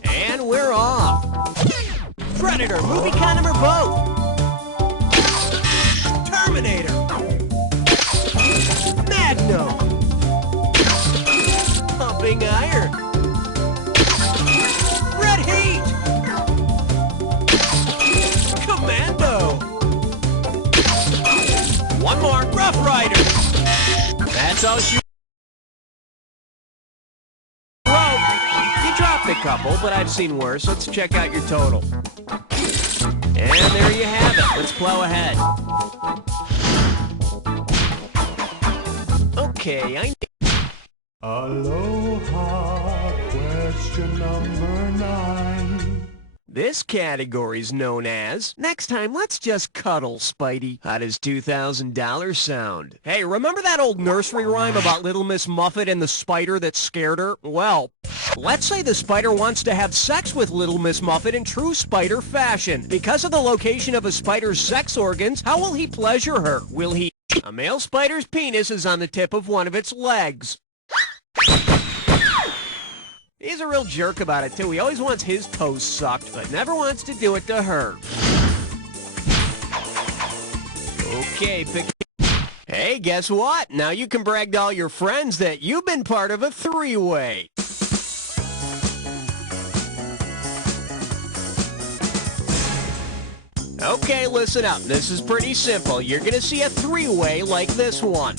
And we're off. Predator, movie, condom, or both? Terminator. Magnum. Pumping iron. Red Heat. Commando. One more, Rough Rider. That's all she wrote. You dropped a couple, but I've seen worse. Let's check out your total. And there you have it. Let's plow ahead. Okay, I... Aloha, question number 9. This category's known as, next time, let's just cuddle, Spidey. How does $2,000 sound? Hey, remember that old nursery rhyme about Little Miss Muffet and the spider that scared her? Well, let's say the spider wants to have sex with Little Miss Muffet in true spider fashion. Because of the location of a spider's sex organs, how will he pleasure her? Will he... A male spider's penis is on the tip of one of its legs. He's a real jerk about it, too. He always wants his toes sucked, but never wants to do it to her. Okay, pick... Hey, guess what? Now you can brag to all your friends that you've been part of a 3-way. Okay, listen up. This is pretty simple. You're gonna see a 3-way like this one.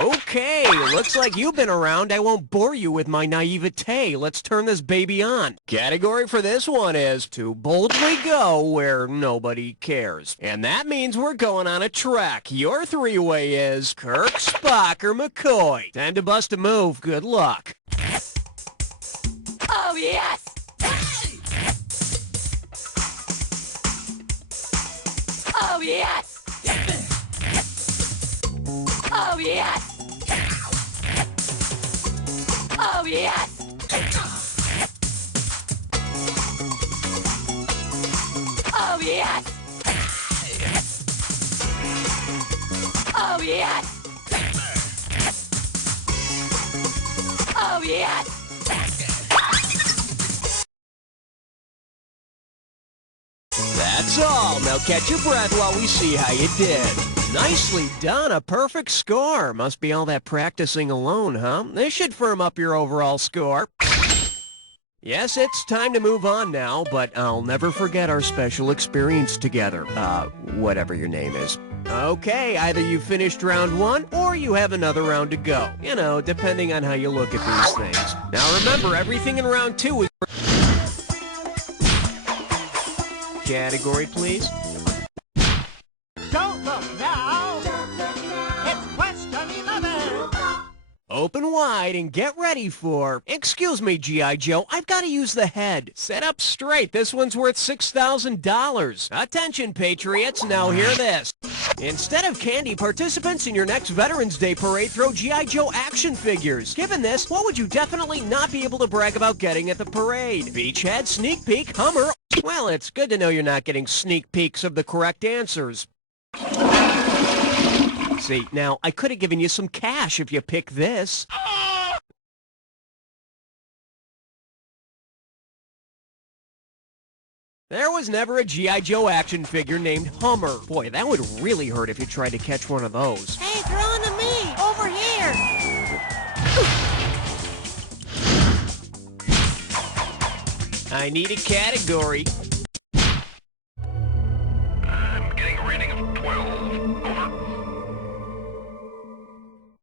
Okay, looks like you've been around. I won't bore you with my naivete. Let's turn this baby on. Category for this one is to boldly go where nobody cares. And that means we're going on a trek. Your 3-way is Kirk, Spock, or McCoy. Time to bust a move. Good luck. Oh, yes! Oh, yes! Oh, yes! Oh, yes! Oh, yes! Oh, yes! Oh, yes! catch your breath while we see how you did. Nicely done. A perfect score. Must be all that practicing alone, huh? This should firm up your overall score. Yes, it's time to move on now, but I'll never forget our special experience together. Whatever your name is. Okay, either you finished round 1 or you have another round to go. You know, depending on how you look at these things. Now remember, everything in round 2 is... Category, please. Don't look now. It's question 11. Open wide and get ready for... Excuse me, G.I. Joe, I've got to use the head. Set up straight. This one's worth $6,000. Attention, Patriots. Now hear this. Instead of candy, participants in your next Veterans Day parade throw G.I. Joe action figures. Given this, what would you definitely not be able to brag about getting at the parade? Beachhead, sneak peek, Hummer... Well, it's good to know you're not getting sneak peeks of the correct answers. See, now, I could have given you some cash if you picked this. There was never a G.I. Joe action figure named Hummer. Boy, that would really hurt if you tried to catch one of those. Hey, throw them to me. Over here. I need a category. I'm getting a rating of 12. Over.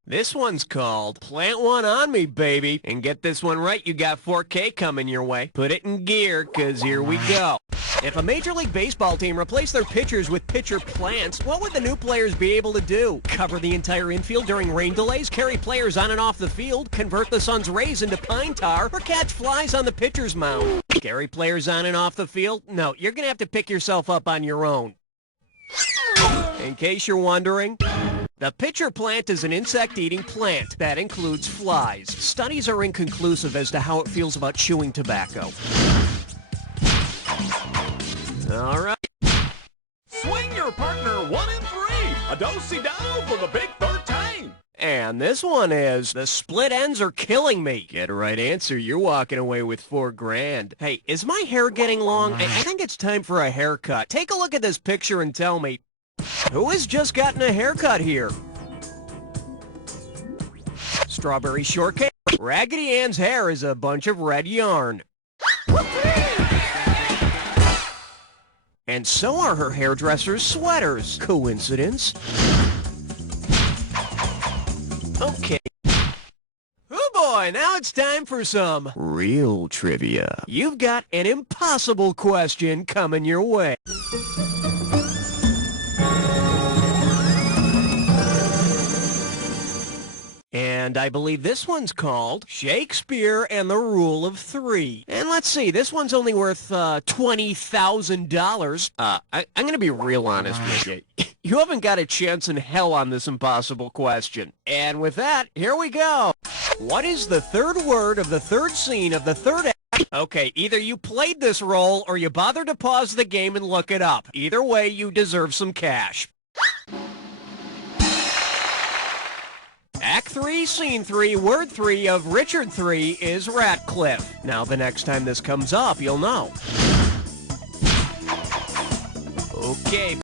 This one's called Plant One on Me, baby. And get this one right, you got 4K coming your way. Put it in gear, 'cause here we go. If a Major League Baseball team replaced their pitchers with pitcher plants, what would the new players be able to do? Cover the entire infield during rain delays, carry players on and off the field, convert the sun's rays into pine tar, or catch flies on the pitcher's mound? Carry players on and off the field? No, you're going to have to pick yourself up on your own. In case you're wondering, the pitcher plant is an insect-eating plant that includes flies. Studies are inconclusive as to how it feels about chewing tobacco. All right. Swing your partner 1 and 3. A do-si-do for the big 13. And this one is, the split ends are killing me. Get a right answer, you're walking away with $4,000. Hey, is my hair getting long? I think it's time for a haircut. Take a look at this picture and tell me, who has just gotten a haircut here? Strawberry shortcake. Raggedy Ann's hair is a bunch of red yarn. And so are her hairdresser's sweaters. Coincidence? Okay. Oh boy, now it's time for some real trivia. You've got an impossible question coming your way. And I believe this one's called Shakespeare and the Rule of Three. And let's see, this one's only worth $20,000. I'm going to be real honest with you. You haven't got a chance in hell on this impossible question. And with that, here we go. What is the third word of the third scene of the third act? Okay, either you played this role or you bothered to pause the game and look it up. Either way, you deserve some cash. Act 3, Scene 3, Word 3 of Richard 3 is Ratcliffe. Now, the next time this comes up, you'll know. Okay.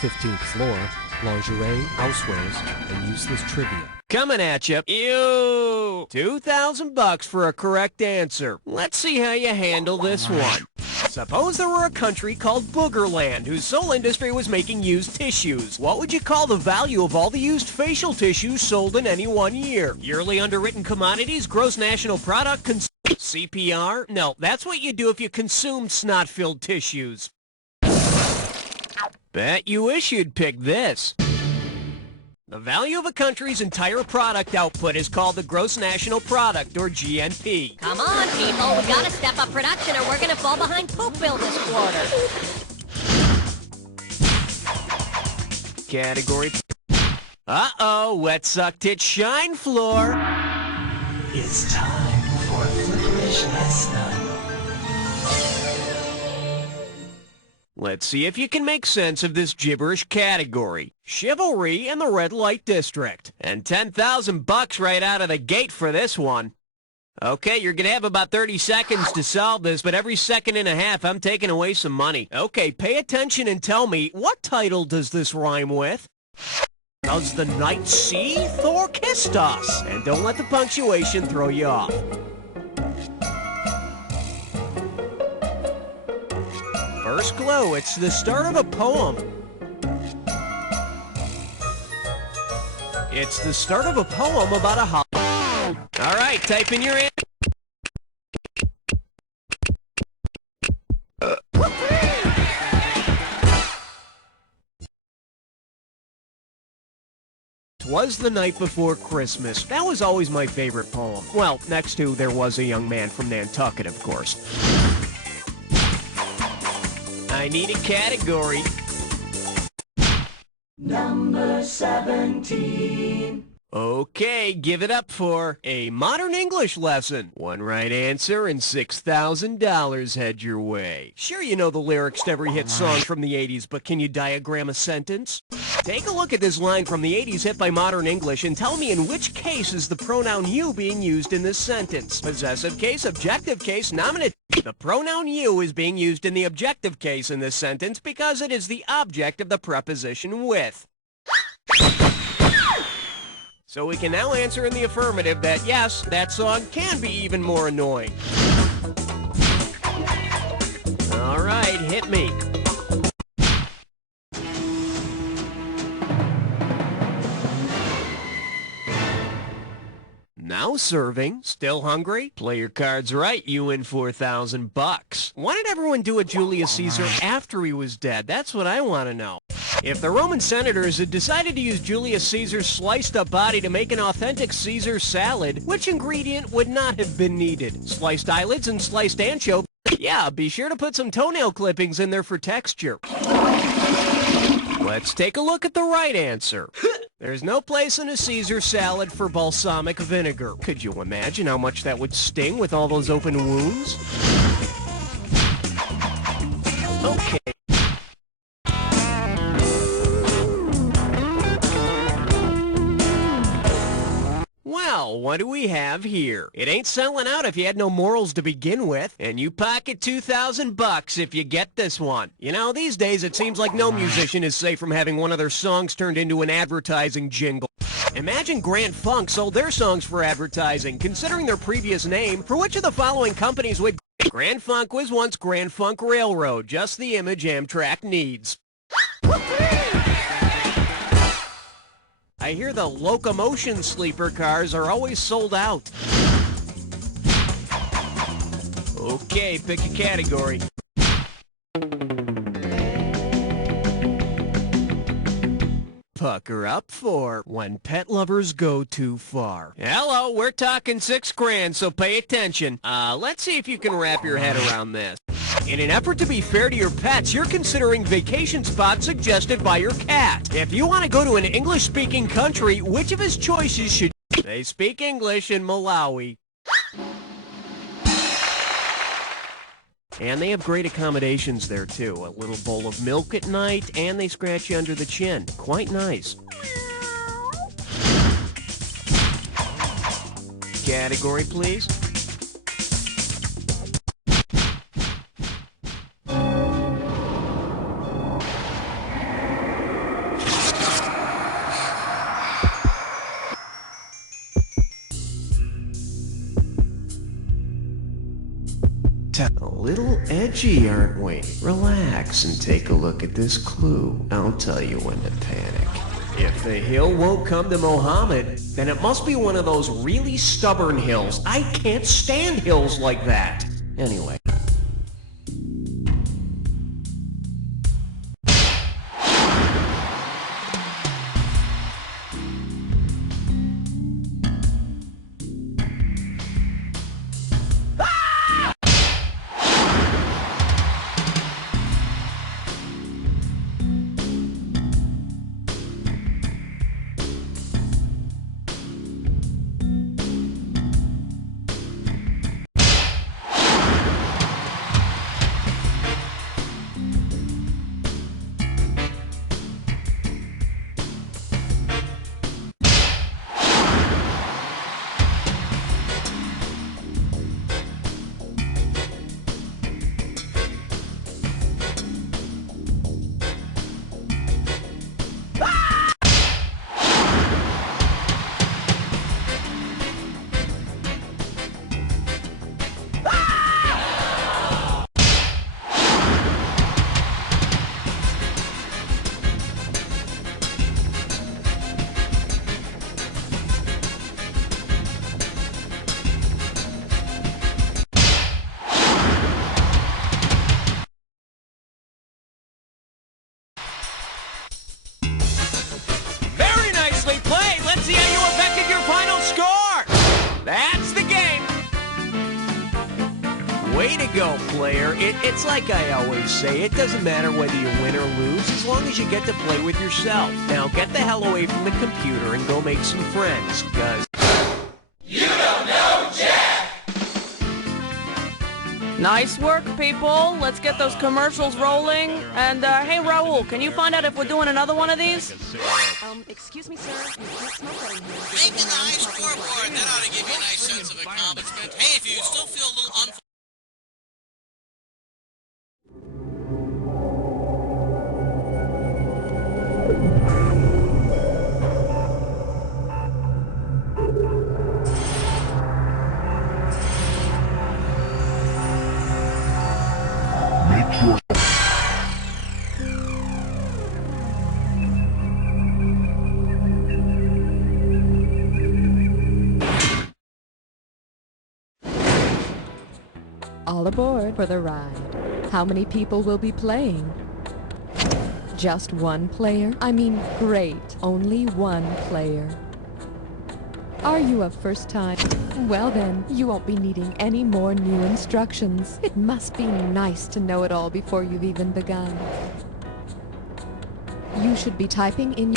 15th floor, lingerie, housewares, and useless trivia. Coming at you. Ew! $2,000 for a correct answer. Let's see how you handle this one. Suppose there were a country called Boogerland whose sole industry was making used tissues. What would you call the value of all the used facial tissues sold in any one year? Yearly underwritten commodities, gross national product, CPR? No, that's what you do if you consume snot-filled tissues. Bet you wish you'd pick this. The value of a country's entire product output is called the gross national product, or GNP. Come on, people. We gotta step up production or we're gonna fall behind poop bill this quarter. Category. Uh-oh, wet suck tit shine floor. It's time for Flickerish Lesson. Let's see if you can make sense of this gibberish category. Chivalry and the Red Light District. And $10,000 right out of the gate for this one. Okay, you're going to have about 30 seconds to solve this, but every second and a half, I'm taking away some money. Okay, pay attention and tell me, what title does this rhyme with? Does the night see? Thor kissed us. And don't let the punctuation throw you off. First clue, it's the start of a poem. It's the start of a poem about a holiday. All right, type in your answer. Was the night before Christmas. That was always my favorite poem. Well, next to There Was a Young Man from Nantucket, of course. I need a category. Number 17. Okay, give it up for a modern English lesson. One right answer and $6,000 head your way. Sure, you know the lyrics to every hit song from the 80s, but can you diagram a sentence? Take a look at this line from the 80s hit by Modern English and tell me in which case is the pronoun you being used in this sentence. Possessive case, objective case, nominative. The pronoun you is being used in the objective case in this sentence because it is the object of the preposition with. So we can now answer in the affirmative that, yes, that song can be even more annoying. All right, hit me. Now serving. Still hungry? Play your cards right, you win $4,000. Why did everyone do a Julius Caesar after he was dead? That's what I want to know. If the Roman senators had decided to use Julius Caesar's sliced-up body to make an authentic Caesar salad, which ingredient would not have been needed? Sliced eyelids and sliced anchovies? Yeah, be sure to put some toenail clippings in there for texture. Let's take a look at the right answer. There's no place in a Caesar salad for balsamic vinegar. Could you imagine how much that would sting with all those open wounds? Okay. Well, what do we have here? It ain't selling out if you had no morals to begin with, and you pocket $2,000 if you get this one. You know, these days it seems like no musician is safe from having one of their songs turned into an advertising jingle. Imagine Grand Funk sold their songs for advertising, considering their previous name. For which of the following companies would Grand Funk was once Grand Funk Railroad, just the image Amtrak needs. I hear the locomotion sleeper cars are always sold out. Okay, pick a category. Pucker up for When Pet Lovers Go Too Far. Hello, we're talking $6,000, so pay attention. Let's see if you can wrap your head around this. In an effort to be fair to your pets, you're considering vacation spots suggested by your cat. If you want to go to an English-speaking country, which of his choices should... They speak English in Malawi. And they have great accommodations there, too. A little bowl of milk at night, and they scratch you under the chin. Quite nice. Category, please. A little edgy, aren't we? Relax and take a look at this clue. I'll tell you when to panic. If the hill won't come to Mohammed, then it must be one of those really stubborn hills. I can't stand hills like that. Anyway. Way to go, player. It's like I always say, it doesn't matter whether you win or lose as long as you get to play with yourself. Now get the hell away from the computer and go make some friends, because... You don't know Jack! Nice work, people. Let's get those commercials rolling. And, hey, Raul, can you find out if we're doing another one of these? Excuse me, sir. You can't smoke that in here. Making the high scoreboard, that ought to give you a nice sense of accomplishment. Hey, if you still feel a little All aboard for the ride. How many people will be playing? Just one player? I mean, great. Only one player. Are you a first time? Well then, you won't be needing any more new instructions. It must be nice to know it all before you've even begun. You should be typing in...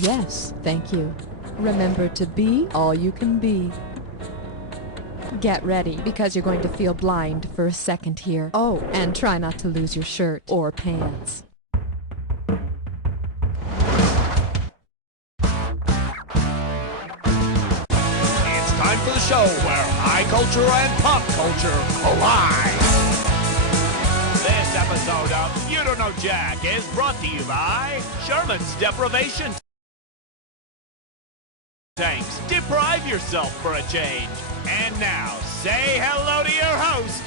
Yes, thank you. Remember to be all you can be. Get ready, because you're going to feel blind for a second here. Oh, and try not to lose your shirt or pants. It's time for the show where high culture and pop culture collide. This episode of You Don't Know Jack is brought to you by Sherman's Deprivation Tanks. Deprive yourself for a change. And now, say hello to your host,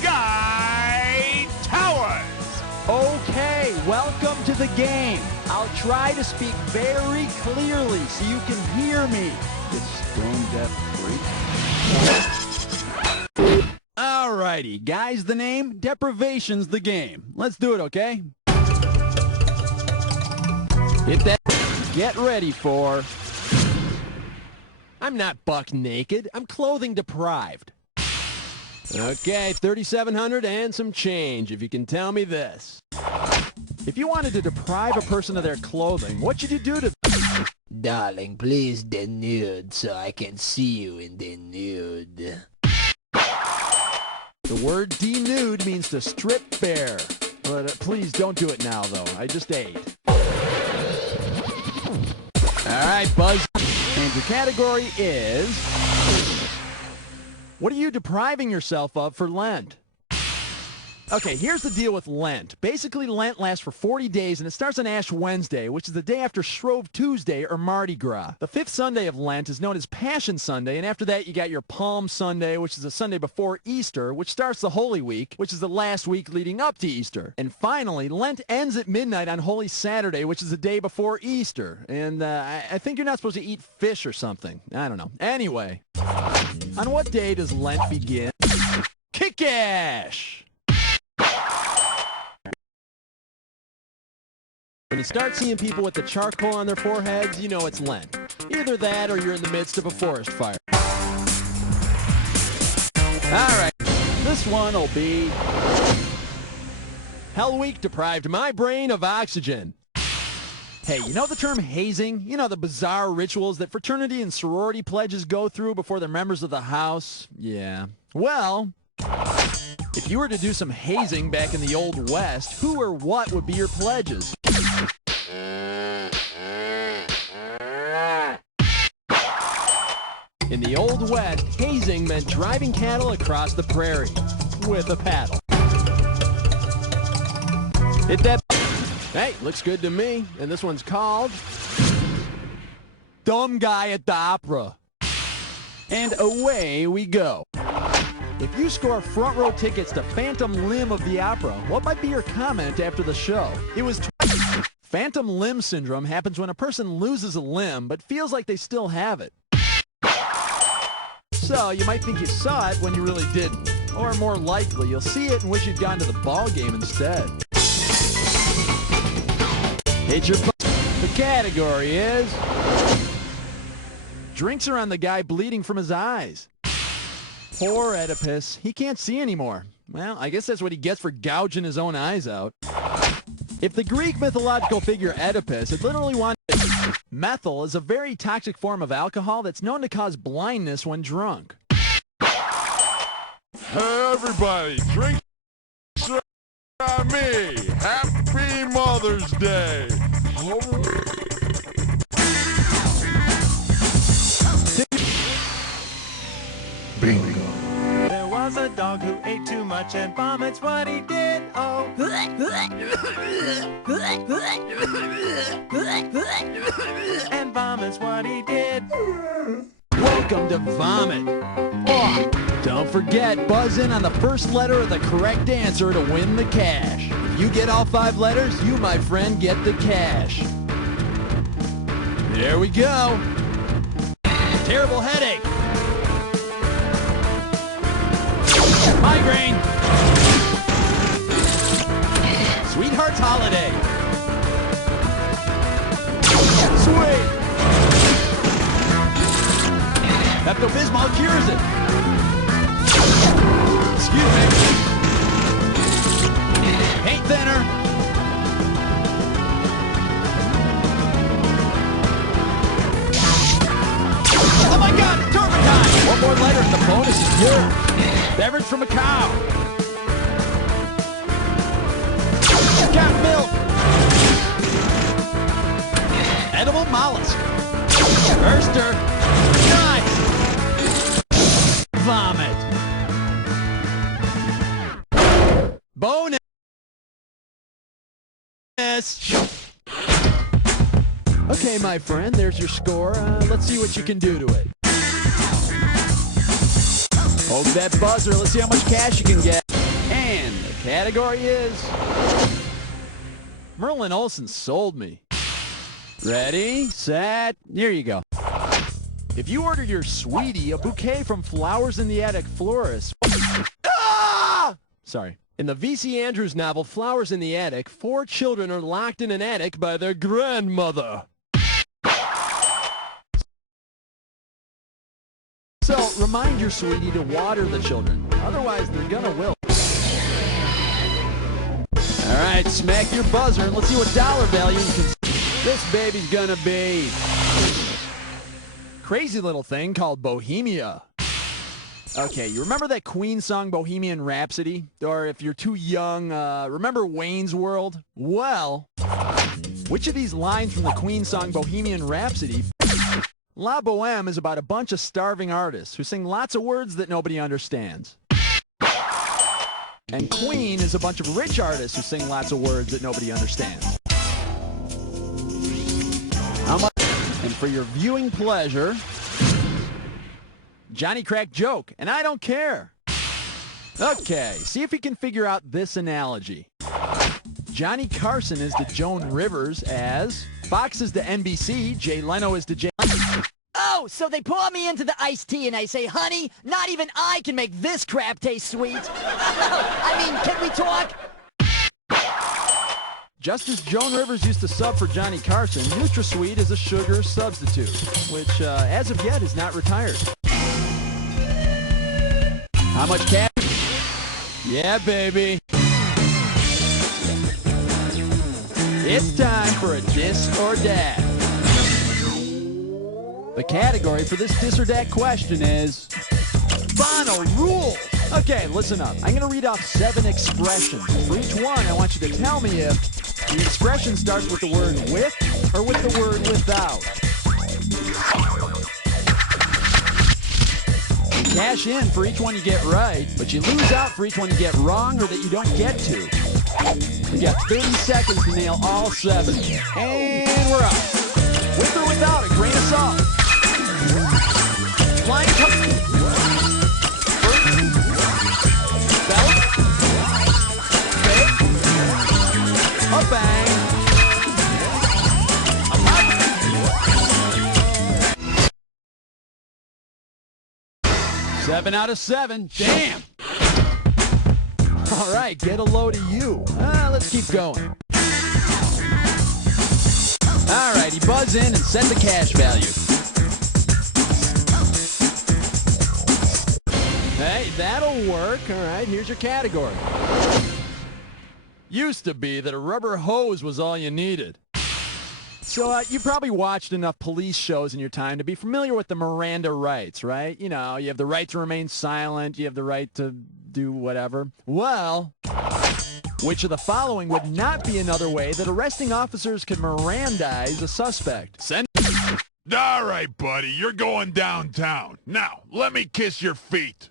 Guy Towers. Okay, welcome to the game. I'll try to speak very clearly so you can hear me, you stone-deaf freak. Alrighty, guys, the name, Deprivation's the game. Let's do it, okay? Hit that. Get ready for... I'm not buck naked. I'm clothing deprived. Okay, 3,700 and some change, if you can tell me this. If you wanted to deprive a person of their clothing, what should you do to... Darling, please denude so I can see you in the nude. The word denude means to strip bare. But please don't do it now, though. I just ate. All right, Buzz. And your category is... What are you depriving yourself of for Lent? Okay, here's the deal with Lent. Basically, Lent lasts for 40 days, and it starts on Ash Wednesday, which is the day after Shrove Tuesday or Mardi Gras. The fifth Sunday of Lent is known as Passion Sunday, and after that, you got your Palm Sunday, which is the Sunday before Easter, which starts the Holy Week, which is the last week leading up to Easter. And finally, Lent ends at midnight on Holy Saturday, which is the day before Easter. And I think you're not supposed to eat fish or something. I don't know. Anyway, on what day does Lent begin? Kick-Ash! When you start seeing people with the charcoal on their foreheads, you know it's Lent. Either that or you're in the midst of a forest fire. Alright, this one will be... Hell Week deprived my brain of oxygen. Hey, you know the term hazing? You know the bizarre rituals that fraternity and sorority pledges go through before they're members of the house? Yeah. Well... if you were to do some hazing back in the Old West, who or what would be your pledges? In the Old West, hazing meant driving cattle across the prairie with a paddle. Hit that. Hey, looks good to me. And this one's called Dumb Guy at the Opera. And away we go. If you score front row tickets to Phantom Limb of the Opera, what might be your comment after the show? It was Phantom Limb syndrome happens when a person loses a limb but feels like they still have it. So you might think you saw it when you really didn't. Or more likely, you'll see it and wish you'd gone to the ball game instead. Hit your The category is... drinks are on the guy bleeding from his eyes. Poor Oedipus. He can't see anymore. Well, I guess that's what he gets for gouging his own eyes out. If the Greek mythological figure Oedipus had literally wanted... Methyl is a very toxic form of alcohol that's known to cause blindness when drunk. Hey, everybody, drink on me. Happy Mother's Day. Bingo. There was a dog who ate too much and vomits what he did. Oh. And vomits what he did. Welcome to Vomit. Oh, don't forget, buzz in on the first letter of the correct answer to win the cash. If you get all 5 letters, you, my friend, get the cash. There we go. Terrible headache. Migraine. Sweetheart's holiday. Sweet. Pepto-Bismol cures it. Excuse me. Paint thinner. Oh my God, it's turpentine. One more letter and the bonus is yours. Beverage from a cow. Got milk. Edible mollusk. Erster. Nice. Vomit. Bonus. Okay, my friend, there's your score. Let's see what you can do to it. Hold that buzzer. Let's see how much cash you can get. And the category is... Merlin Olsen sold me. Ready, set, here you go. If you ordered your sweetie a bouquet from Flowers in the Attic florist... Ah! Sorry. In the V.C. Andrews novel Flowers in the Attic, 4 children are locked in an attic by their grandmother. So, remind your sweetie to water the children. Otherwise, they're gonna wilt. All right, smack your buzzer and let's see what dollar value you can... This baby's gonna be... Crazy little thing called Bohemia. Okay, you remember that Queen song Bohemian Rhapsody? Or if you're too young, remember Wayne's World? Well, which of these lines from the Queen song Bohemian Rhapsody... La Boheme is about a bunch of starving artists who sing lots of words that nobody understands. And Queen is a bunch of rich artists who sing lots of words that nobody understands. How much? And for your viewing pleasure, Johnny Crack joke, and I don't care. Okay, see if you can figure out this analogy. Johnny Carson is to Joan Rivers as Fox is to NBC, Jay Leno is to Jay Leno. Oh, so they pour me into the iced tea and I say, honey, not even I can make this crap taste sweet. I mean, can we talk? Just as Joan Rivers used to sub for Johnny Carson, NutraSweet is a sugar substitute, which, as of yet, is not retired. How much cash? Yeah, baby. It's time for a Dis or Dat. The category for this Dis or Dat question is Bono rules. Okay, listen up. I'm going to read off 7 expressions. For each one, I want you to tell me if the expression starts with the word with or with the word without. You cash in for each one you get right, but you lose out for each one you get wrong or that you don't get to. We got 30 seconds to nail all 7. And we're up. With or without a grain of salt. Flying belt. Big. A bang. A pop. 7 out of 7. Damn. All right, get a load of you. Let's keep going. All righty, buzz in and set the cash value. Hey, that'll work. All right, here's your category. Used to be that a rubber hose was all you needed. So you probably watched enough police shows in your time to be familiar with the Miranda rights, right? You know, you have the right to remain silent. You have the right to do whatever. Well, which of the following would not be another way that arresting officers could Mirandize a suspect? Send. All right, buddy, you're going downtown. Now, let me kiss your feet.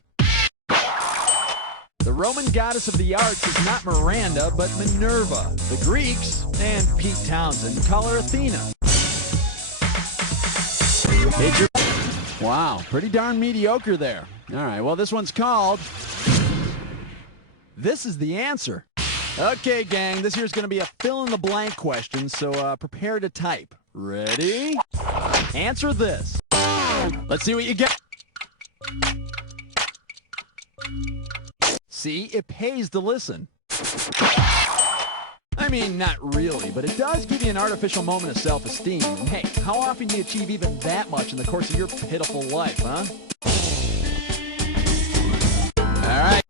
The Roman goddess of the arts is not Miranda, but Minerva. The Greeks and Pete Townsend call her Athena. Wow, pretty darn mediocre there. All right, well, this one's called This is the Answer. Okay, gang, this here's going to be a fill-in-the-blank question, so prepare to type. Ready? Answer this. Let's see what you get. See, it pays to listen. I mean, not really, but it does give you an artificial moment of self-esteem. And hey, how often do you achieve even that much in the course of your pitiful life, huh? All right.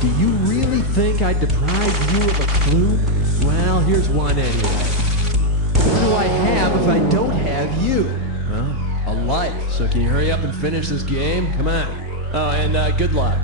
Do you really think I'd deprive you of a clue? Well, here's one anyway. What do I have if I don't have you? Well, a life. So can you hurry up and finish this game? Come on. Oh, and good luck.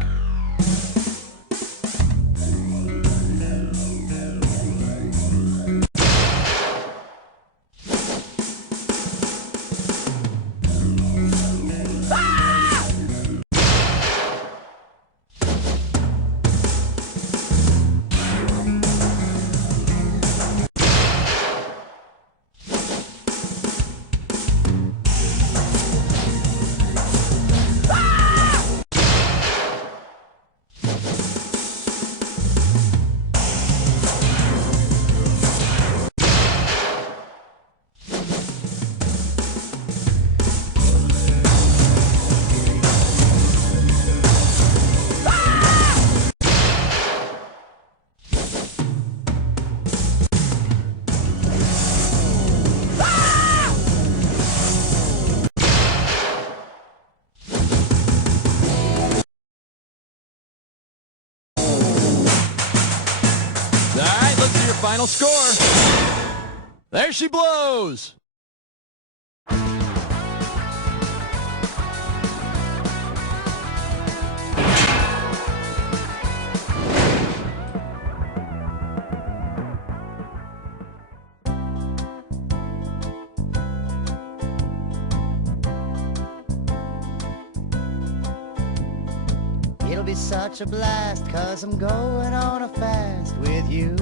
Final score. There she blows. It'll be such a blast, 'cause I'm going on a fast with you.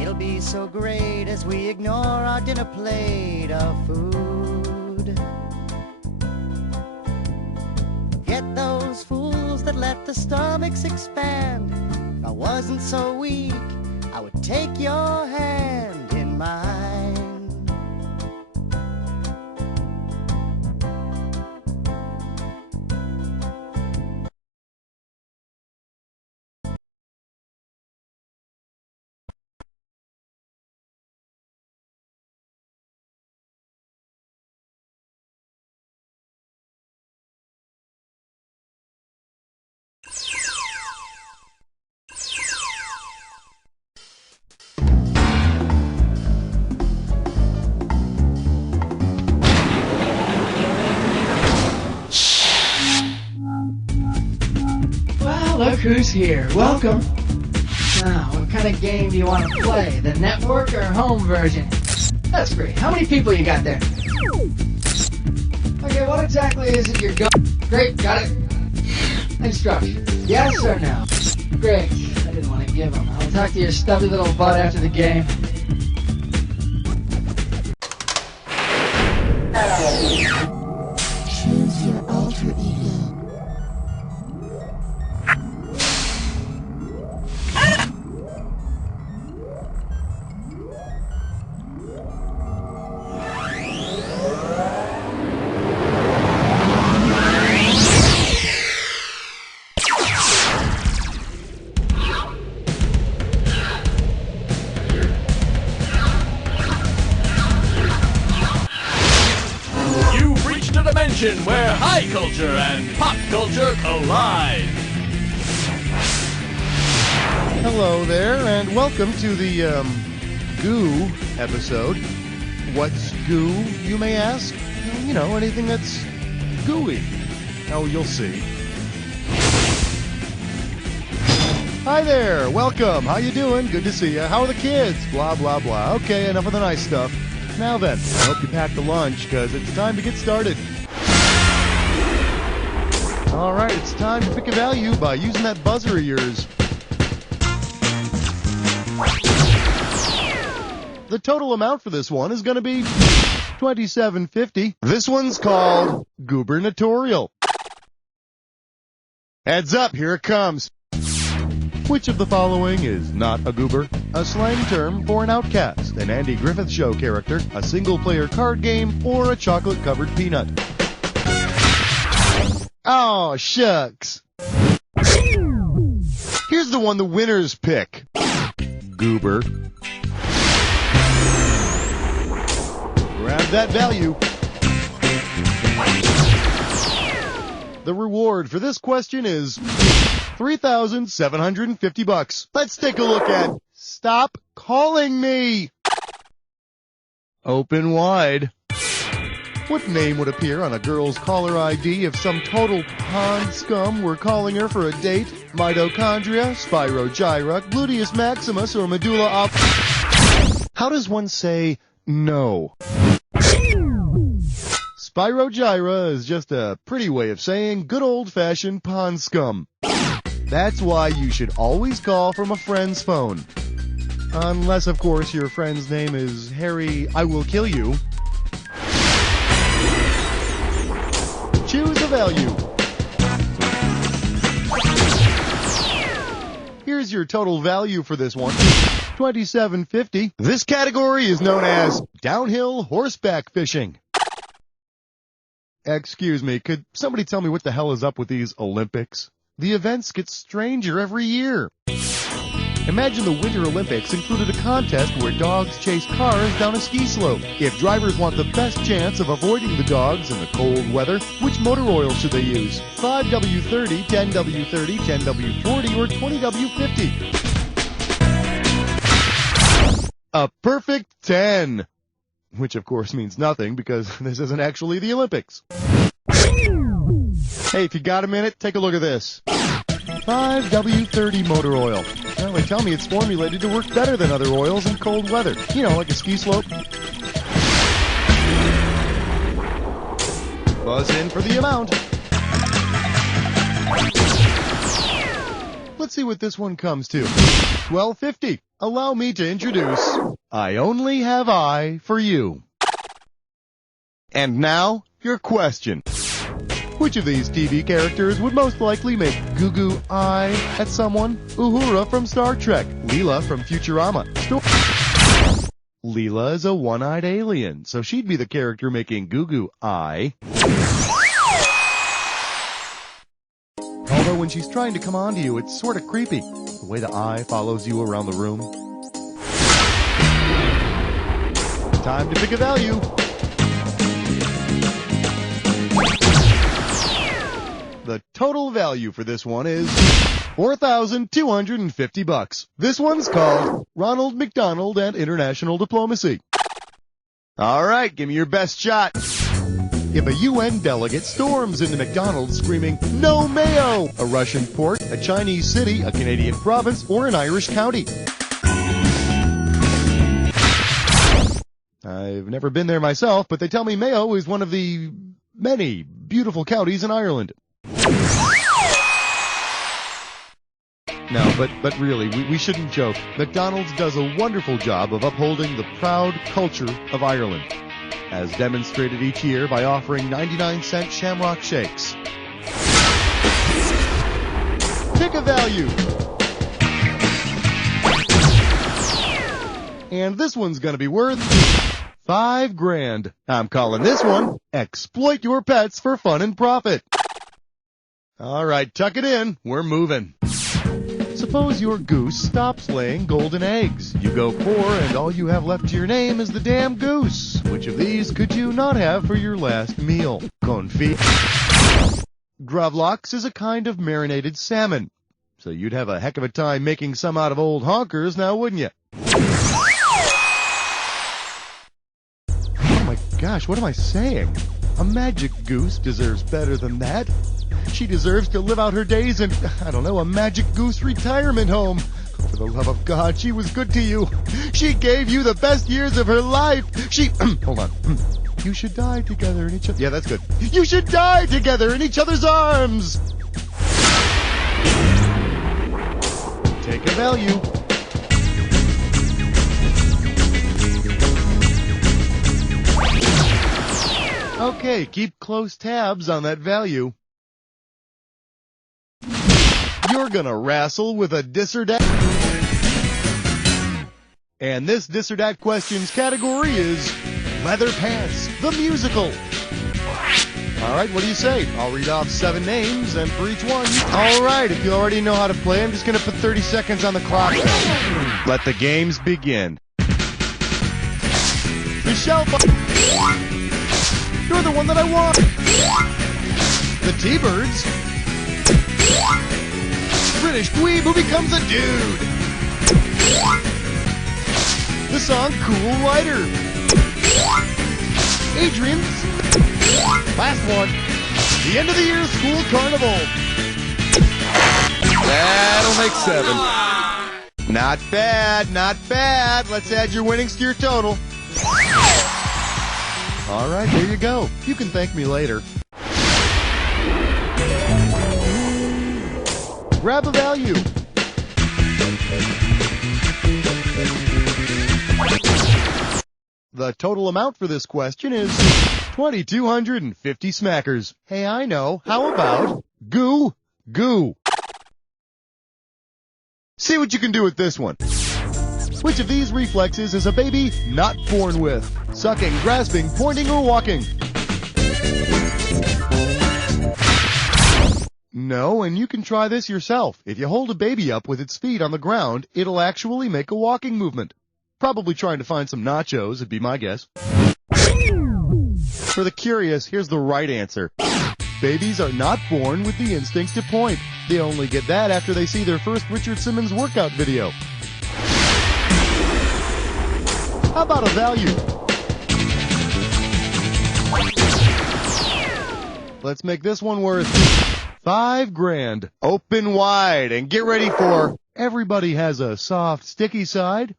It'll be so great as we ignore our dinner plate of food. Forget those fools that let the stomachs expand. If I wasn't so weak, I would take your hand in mine. Look who's here. Welcome. Now, what kind of game do you want to play? The network or home version? That's great. How many people you got there? Okay, what exactly is it you're going? Great, got it. Instruction. Yes or no? Great. I didn't want to give them. I'll talk to your stubby little butt after the game. Choose your alter ego. dimension where high culture and pop culture collide. Hello there, and welcome to the, goo episode. What's goo, you may ask? Well, you know, anything that's gooey. Oh, you'll see. Hi there, welcome. How you doing? Good to see you. How are the kids? Blah, blah, blah. Okay, enough of the nice stuff. Now then, I hope you packed a lunch, because it's time to get started. All right, it's time to pick a value by using that buzzer of yours. The total amount for this one is going to be $27.50. This one's called Gubernatorial. Heads up, here it comes. Which of the following is not a goober? A slang term for an outcast, an Andy Griffith Show character, a single-player card game, or a chocolate-covered peanut? Oh, shucks. Here's the one the winners pick. Goober. Grab that value. The reward for this question is $3,750. Let's take a look at Stop Calling Me. Open wide. What name would appear on a girl's caller ID if some total pond scum were calling her for a date? Mitochondria, Spirogyra, Gluteus Maximus, or Medulla op... How does one say no? Spirogyra is just a pretty way of saying good old-fashioned pond scum. That's why you should always call from a friend's phone. Unless, of course, your friend's name is Harry I Will Kill You. Choose a value. Here's your total value for this one. $27.50. This category is known as downhill horseback fishing. Excuse me, could somebody tell me what the hell is up with these Olympics? The events get stranger every year. Imagine the Winter Olympics included a contest where dogs chase cars down a ski slope. If drivers want the best chance of avoiding the dogs in the cold weather, which motor oil should they use? 5W30, 10W30, 10W40, or 20W50? A perfect 10. Which of course means nothing because this isn't actually the Olympics. Hey, if you got a minute, take a look at this. 5W30 motor oil. Well, they tell me it's formulated to work better than other oils in cold weather. You know, like a ski slope. Buzz in for the amount. Let's see what this one comes to. $12.50. Allow me to introduce I Only Have I for You. And now, your question. Which of these TV characters would most likely make goo-goo eye at someone? Uhura from Star Trek. Leela from Futurama. Leela is a one-eyed alien, so she'd be the character making goo-goo eye. Although when she's trying to come on to you, it's sort of creepy. The way the eye follows you around the room. Time to pick a value. The total value for this one is $4,250. This one's called Ronald McDonald and International Diplomacy. All right, give me your best shot. If a UN delegate storms into McDonald's screaming, "No mayo!" a Russian port, a Chinese city, a Canadian province, or an Irish county. I've never been there myself, but they tell me Mayo is one of the many beautiful counties in Ireland. No, but really, we shouldn't joke. McDonald's does a wonderful job of upholding the proud culture of Ireland, as demonstrated each year by offering 99-cent Shamrock Shakes. Pick a value. And this one's going to be worth $5,000. I'm calling this one Exploit Your Pets for Fun and Profit. All right, tuck it in. We're moving. Suppose your goose stops laying golden eggs. You go poor, and all you have left to your name is the damn goose. Which of these could you not have for your last meal? Confit. Gravlax is a kind of marinated salmon. So you'd have a heck of a time making some out of old honkers now, wouldn't you? Oh my gosh, what am I saying? A magic goose deserves better than that. She deserves to live out her days in, I don't know, a magic goose retirement home. For the love of God, she was good to you. She gave you the best years of her life. Hold on. You should die together in each other. Yeah, that's good. You should die together in each other's arms. Take a value. Okay, keep close tabs on that value. You're gonna wrestle with a dis or dat. And this dis or dat questions category is Leather Pants, the musical. Alright, what do you say? I'll read off 7 names, and for each one... Alright, if you already know how to play, I'm just gonna put 30 seconds on the clock. Let the games begin. Michelle... You're the one that I want! The T-Birds. British dweeb who becomes a dude. The song Cool Rider. Adrian's last one. The end of the year school carnival. That'll make 7. Not bad, not bad. Let's add your winnings to your total. All right, there you go. You can thank me later. Grab a value. The total amount for this question is 2,250 smackers. Hey, I know. How about goo, goo? See what you can do with this one. Which of these reflexes is a baby not born with? Sucking, grasping, pointing, or walking? No, and you can try this yourself. If you hold a baby up with its feet on the ground, it'll actually make a walking movement. Probably trying to find some nachos, would be my guess. For the curious, here's the right answer. Babies are not born with the instinct to point. They only get that after they see their first Richard Simmons workout video. How about a value? Let's make this one worth $5,000. Open wide and get ready for everybody has a soft, sticky side.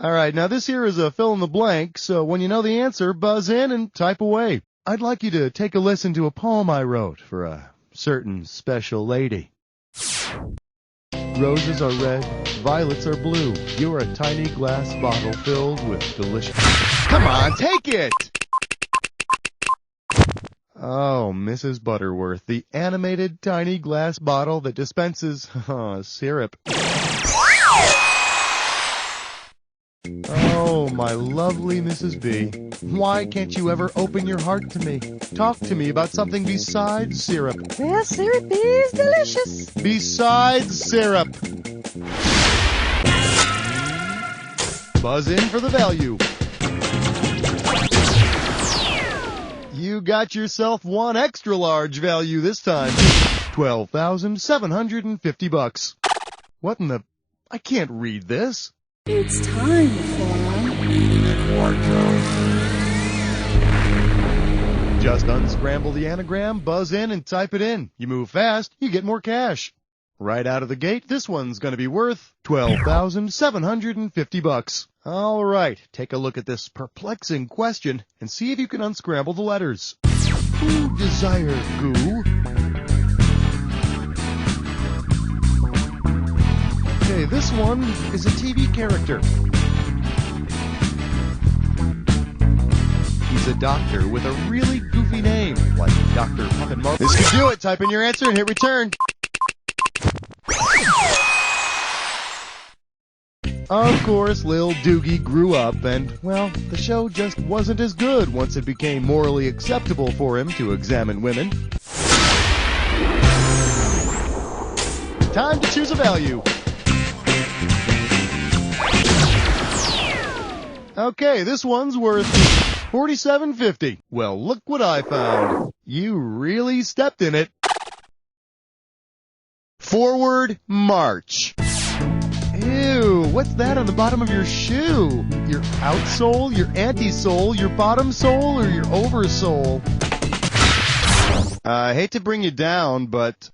All right, now this here is a fill in the blank, so when you know the answer, buzz in and type away. I'd like you to take a listen to a poem I wrote for a certain special lady. Roses are red, violets are blue. You're a tiny glass bottle filled with delicious... Come on, take it! Oh, Mrs. Butterworth, the animated tiny glass bottle that dispenses syrup. Oh, my lovely Mrs. B. Why can't you ever open your heart to me? Talk to me about something besides syrup. Well, syrup is delicious. Besides syrup. Buzz in for the value. You got yourself one extra large value this time. $12,750. What in the... I can't read this. It's time for... Just unscramble the anagram, buzz in, and type it in. You move fast, you get more cash. Right out of the gate, this one's going to be worth $12,750. All right, take a look at this perplexing question and see if you can unscramble the letters. Who desire goo? Okay, this one is a TV character. He's a doctor with a really goofy name, like Dr. Fucking Marvel. This could do it. Type in your answer and hit return. Of course, Lil Doogie grew up and, well, the show just wasn't as good once it became morally acceptable for him to examine women. Time to choose a value. Okay, this one's worth $47.50. Well, look what I found. You really stepped in it. Forward march. Ew, what's that on the bottom of your shoe? Your outsole, your anti-sole, your bottom sole, or your oversole? I hate to bring you down, but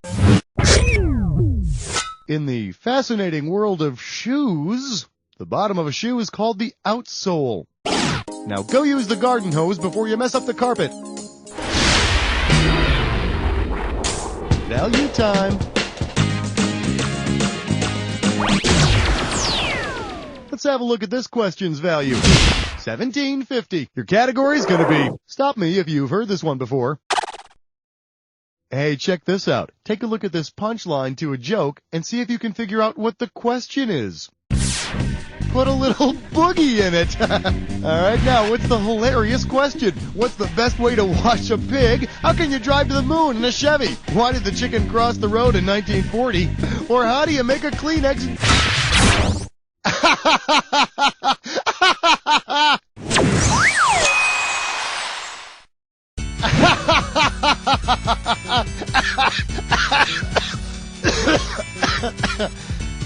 in the fascinating world of shoes, the bottom of a shoe is called the outsole. Now go use the garden hose before you mess up the carpet. Value time. Let's have a look at this question's value. $17.50. Your category's gonna be, stop me if you've heard this one before. Hey, check this out. Take a look at this punchline to a joke and see if you can figure out what the question is. Put a little boogie in it. All right, now, what's the hilarious question? What's the best way to wash a pig? How can you drive to the moon in a Chevy? Why did the chicken cross the road in 1940? Or how do you make a Kleenex?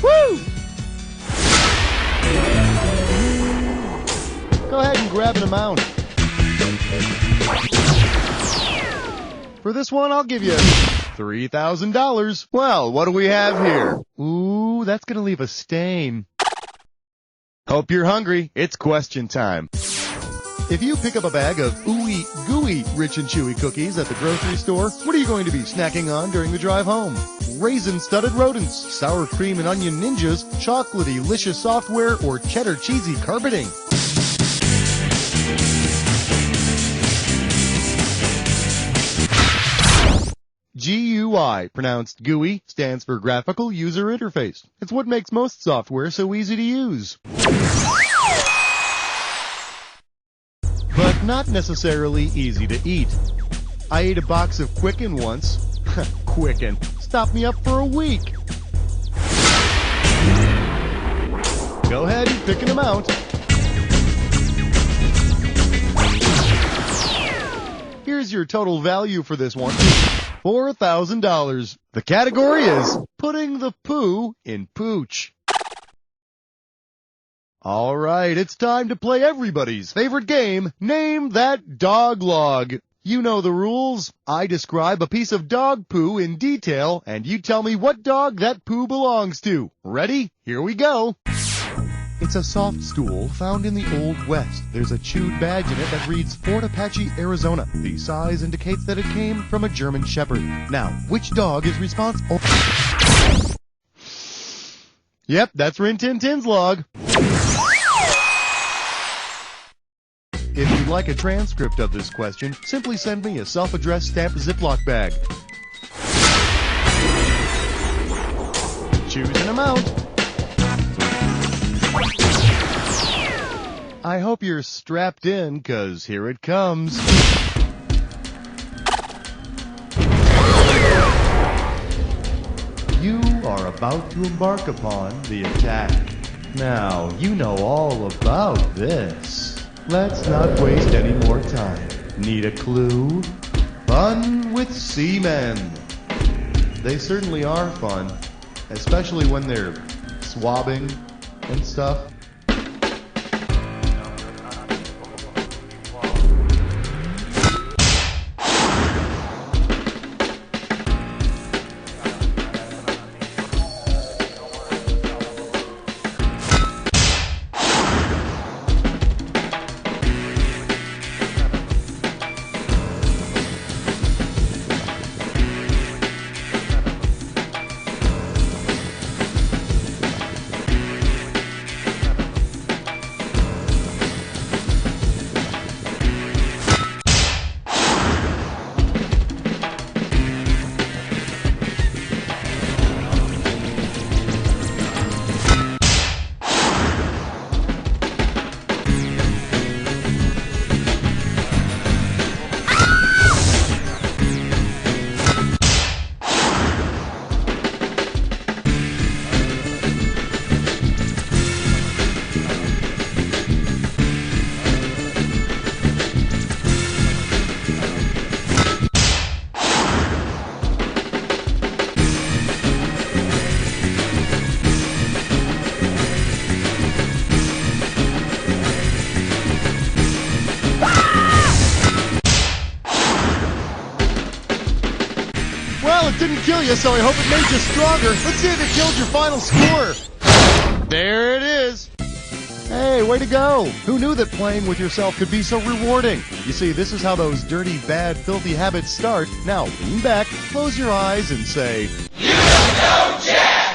Woo! Go ahead and grab an amount. For this one, I'll give you $3,000. Well, what do we have here? Ooh, that's gonna leave a stain. Hope you're hungry. It's question time. If you pick up a bag of ooey gooey rich and chewy cookies at the grocery store, what are you going to be snacking on during the drive home? Raisin-studded rodents, sour cream and onion ninjas, chocolatey licious software, or cheddar cheesy carpeting? GUI, pronounced GUI, stands for Graphical User Interface. It's what makes most software so easy to use. But not necessarily easy to eat. I ate a box of Quicken once. Quicken. Stopped me up for a week. Go ahead and pick an amount. Here's your total value for this one. $4,000. The category is putting the poo in pooch. All right, it's time to play everybody's favorite game, Name That Dog Log. You know the rules. I describe a piece of dog poo in detail, and you tell me what dog that poo belongs to. Ready? Here we go. It's a soft stool found in the Old West. There's a chewed badge in it that reads Fort Apache, Arizona. The size indicates that it came from a German Shepherd. Now, which dog is responsible? Yep, that's Rin Tin Tin's log. If you'd like a transcript of this question, simply send me a self-addressed stamped Ziploc bag. Choose an amount. I hope you're strapped in, 'cause here it comes. You are about to embark upon the attack. Now, you know all about this. Let's not waste any more time. Need a clue? Fun with seamen. They certainly are fun, especially when they're swabbing and stuff. didn't kill you, so I hope it made you stronger. Let's see if it killed your final score. There it is. Hey, way to go. Who knew that playing with yourself could be so rewarding? You see, this is how those dirty, bad, filthy habits start. Now, lean back, close your eyes, and say, You don't know Jack!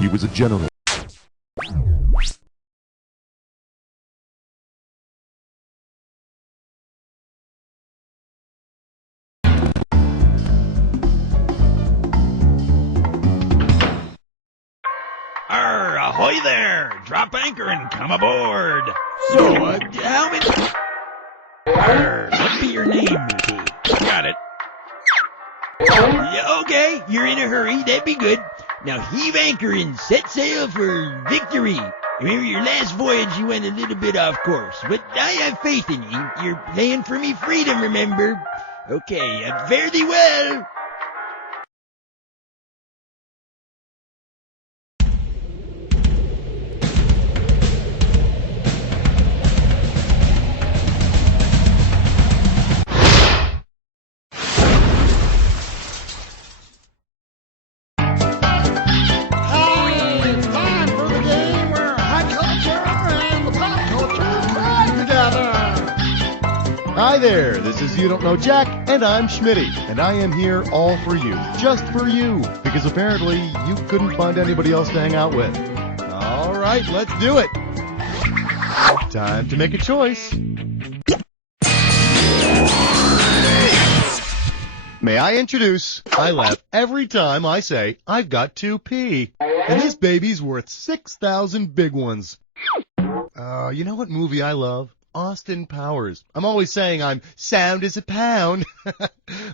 He was a general. Ahoy there! Drop anchor and come aboard! So, how many... what be your name, Mookie? Got it. Yeah, okay, you're in a hurry, that'd be good. Now heave anchor and set sail for victory. Remember your last voyage you went a little bit off course, but I have faith in you. You're playing for me freedom, remember? Okay, fare thee well. Hi there, this is You Don't Know Jack, and I'm Schmitty, and I am here all for you, just for you, because apparently you couldn't find anybody else to hang out with. All right, let's do it. Time to make a choice. May I introduce, I laugh every time I say, I've got to pee, and this baby's worth 6,000 big ones. You know what movie I love? Austin Powers. I'm always saying I'm sound as a pound.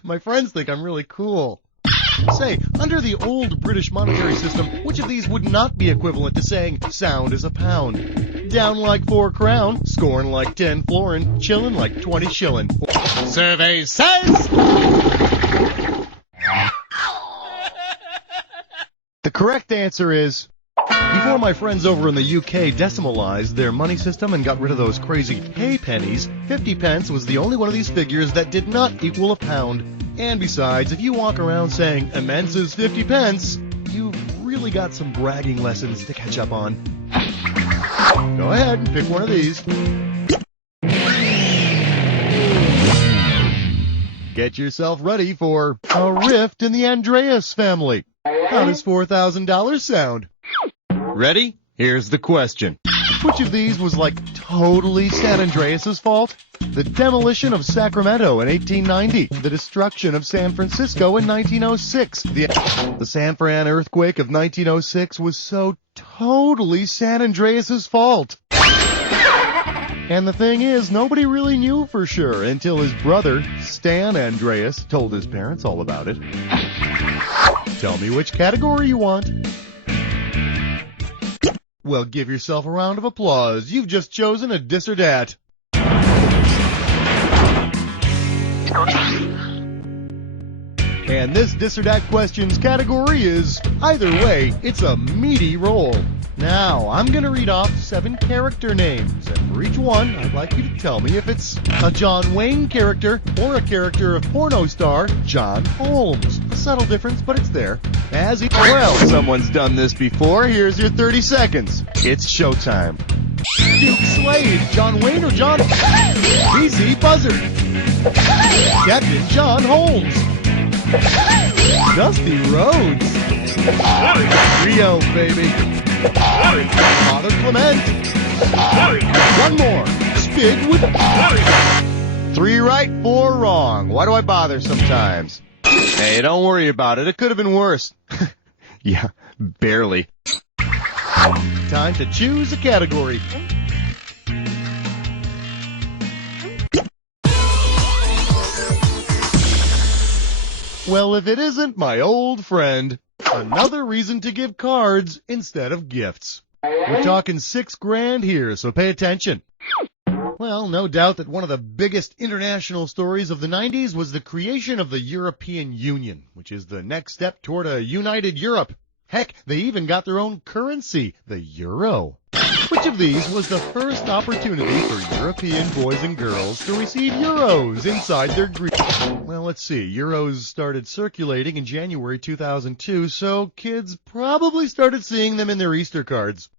My friends think I'm really cool. Say, under the old British monetary system, which of these would not be equivalent to saying sound as a pound? Down like 4 crown, scoring like 10 florin, chillin' like 20 shillin'. Survey says... The correct answer is... Before my friends over in the UK decimalized their money system and got rid of those crazy hay pennies, 50 pence was the only one of these figures that did not equal a pound. And besides, if you walk around saying immense is 50 pence, you've really got some bragging lessons to catch up on. Go ahead and pick one of these. Get yourself ready for a rift in the Andreas family. How does $4,000 sound? Ready? Here's the question. Which of these was like totally San Andreas' fault? The demolition of Sacramento in 1890. The destruction of San Francisco in 1906. The San Fran earthquake of 1906 was so totally San Andreas' fault. And the thing is, nobody really knew for sure until his brother, Stan Andreas, told his parents all about it. Tell me which category you want. Well, give yourself a round of applause. You've just chosen a dis or dat. And this dis or dat questions category is, either way, it's a meaty roll. Now, I'm going to read off 7 character names, and for each one, I'd like you to tell me if it's a John Wayne character or a character of porno star John Holmes. A subtle difference, but it's there. Well, someone's done this before. Here's your 30 seconds. It's showtime. Duke Slade, John Wayne or John... BZ Buzzard. Captain John Holmes. Dusty Rhodes. Rio, baby. Father Clement. One more. Spig with... 3 right, 4 wrong. Why do I bother sometimes? Hey, don't worry about it. It could have been worse. Yeah, barely. Time to choose a category. Well, if it isn't my old friend, another reason to give cards instead of gifts. We're talking $6 grand here, so pay attention. Well, no doubt that one of the biggest international stories of the 90s was the creation of the European Union, which is the next step toward a united Europe. Heck, they even got their own currency, the euro. Which of these was the first opportunity for European boys and girls to receive euros inside their Well, let's see. Euros started circulating in January 2002, so kids probably started seeing them in their Easter cards.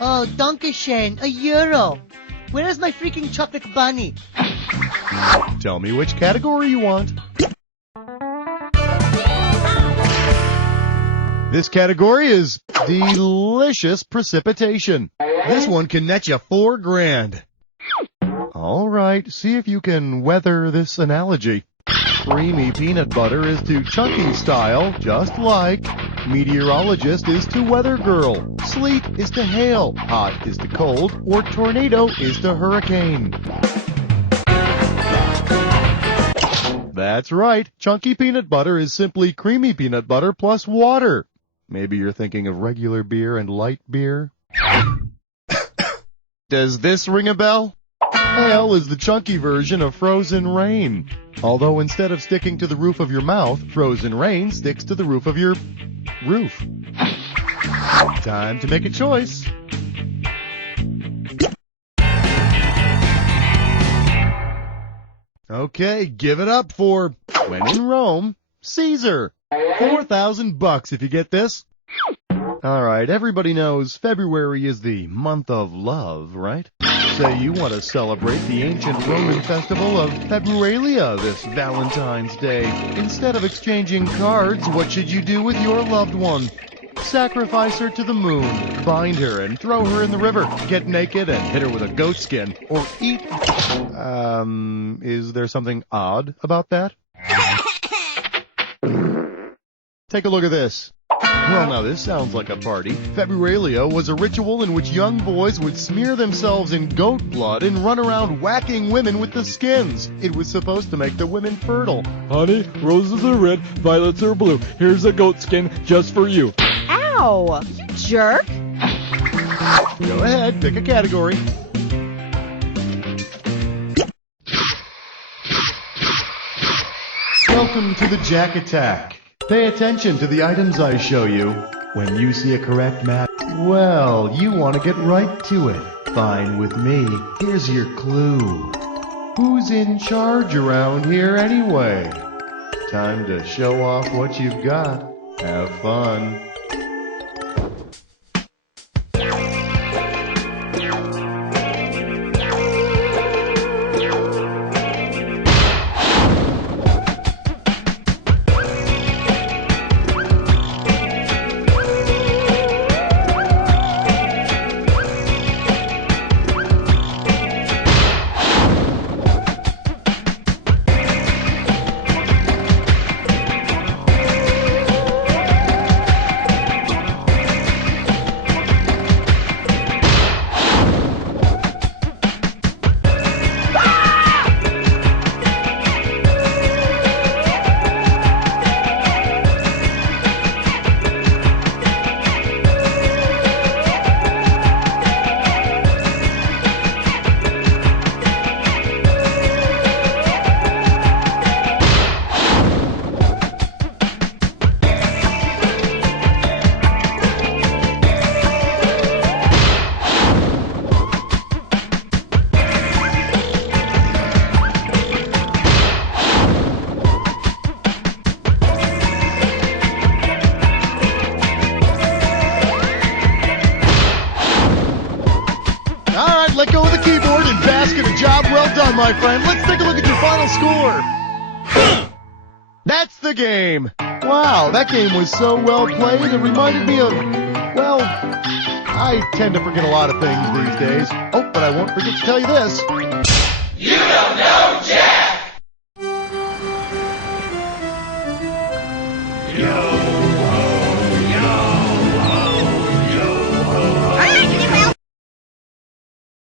Oh, Dankeschön, a euro. Where is my freaking chocolate bunny? Tell me which category you want. This category is delicious precipitation. This one can net you $4,000. All right, see if you can weather this analogy. Creamy peanut butter is to chunky style, just like meteorologist is to weather girl, sleet is to hail, hot is to cold, or tornado is to hurricane. That's right, chunky peanut butter is simply creamy peanut butter plus water. Maybe you're thinking of regular beer and light beer. Does this ring a bell? Ale is the chunky version of frozen rain. Although instead of sticking to the roof of your mouth, frozen rain sticks to the roof of your roof. Time to make a choice. Okay, give it up for, when in Rome, Caesar. $4,000 if you get this. Alright, everybody knows February is the month of love, right? Say you want to celebrate the ancient Roman festival of Februalia this Valentine's Day. Instead of exchanging cards, what should you do with your loved one? Sacrifice her to the moon, bind her and throw her in the river, get naked and hit her with a goat skin, or eat... is there something odd about that? Take a look at this. Well, now this sounds like a party. Februalia was a ritual in which young boys would smear themselves in goat blood and run around whacking women with the skins. It was supposed to make the women fertile. Honey, roses are red, violets are blue. Here's a goat skin just for you. Ow! You jerk! Go ahead, pick a category. Welcome to the Jack Attack. Pay attention to the items I show you. When you see a correct match, well, you want to get right to it. Fine with me. Here's your clue. Who's in charge around here anyway? Time to show off what you've got. Have fun. Let go of the keyboard and bask in a job well done, my friend. Let's take a look at your final score. That's the game. Wow, that game was so well played, it reminded me of, well, I tend to forget a lot of things these days. Oh, but I won't forget to tell you this. You don't know Jack! Yo!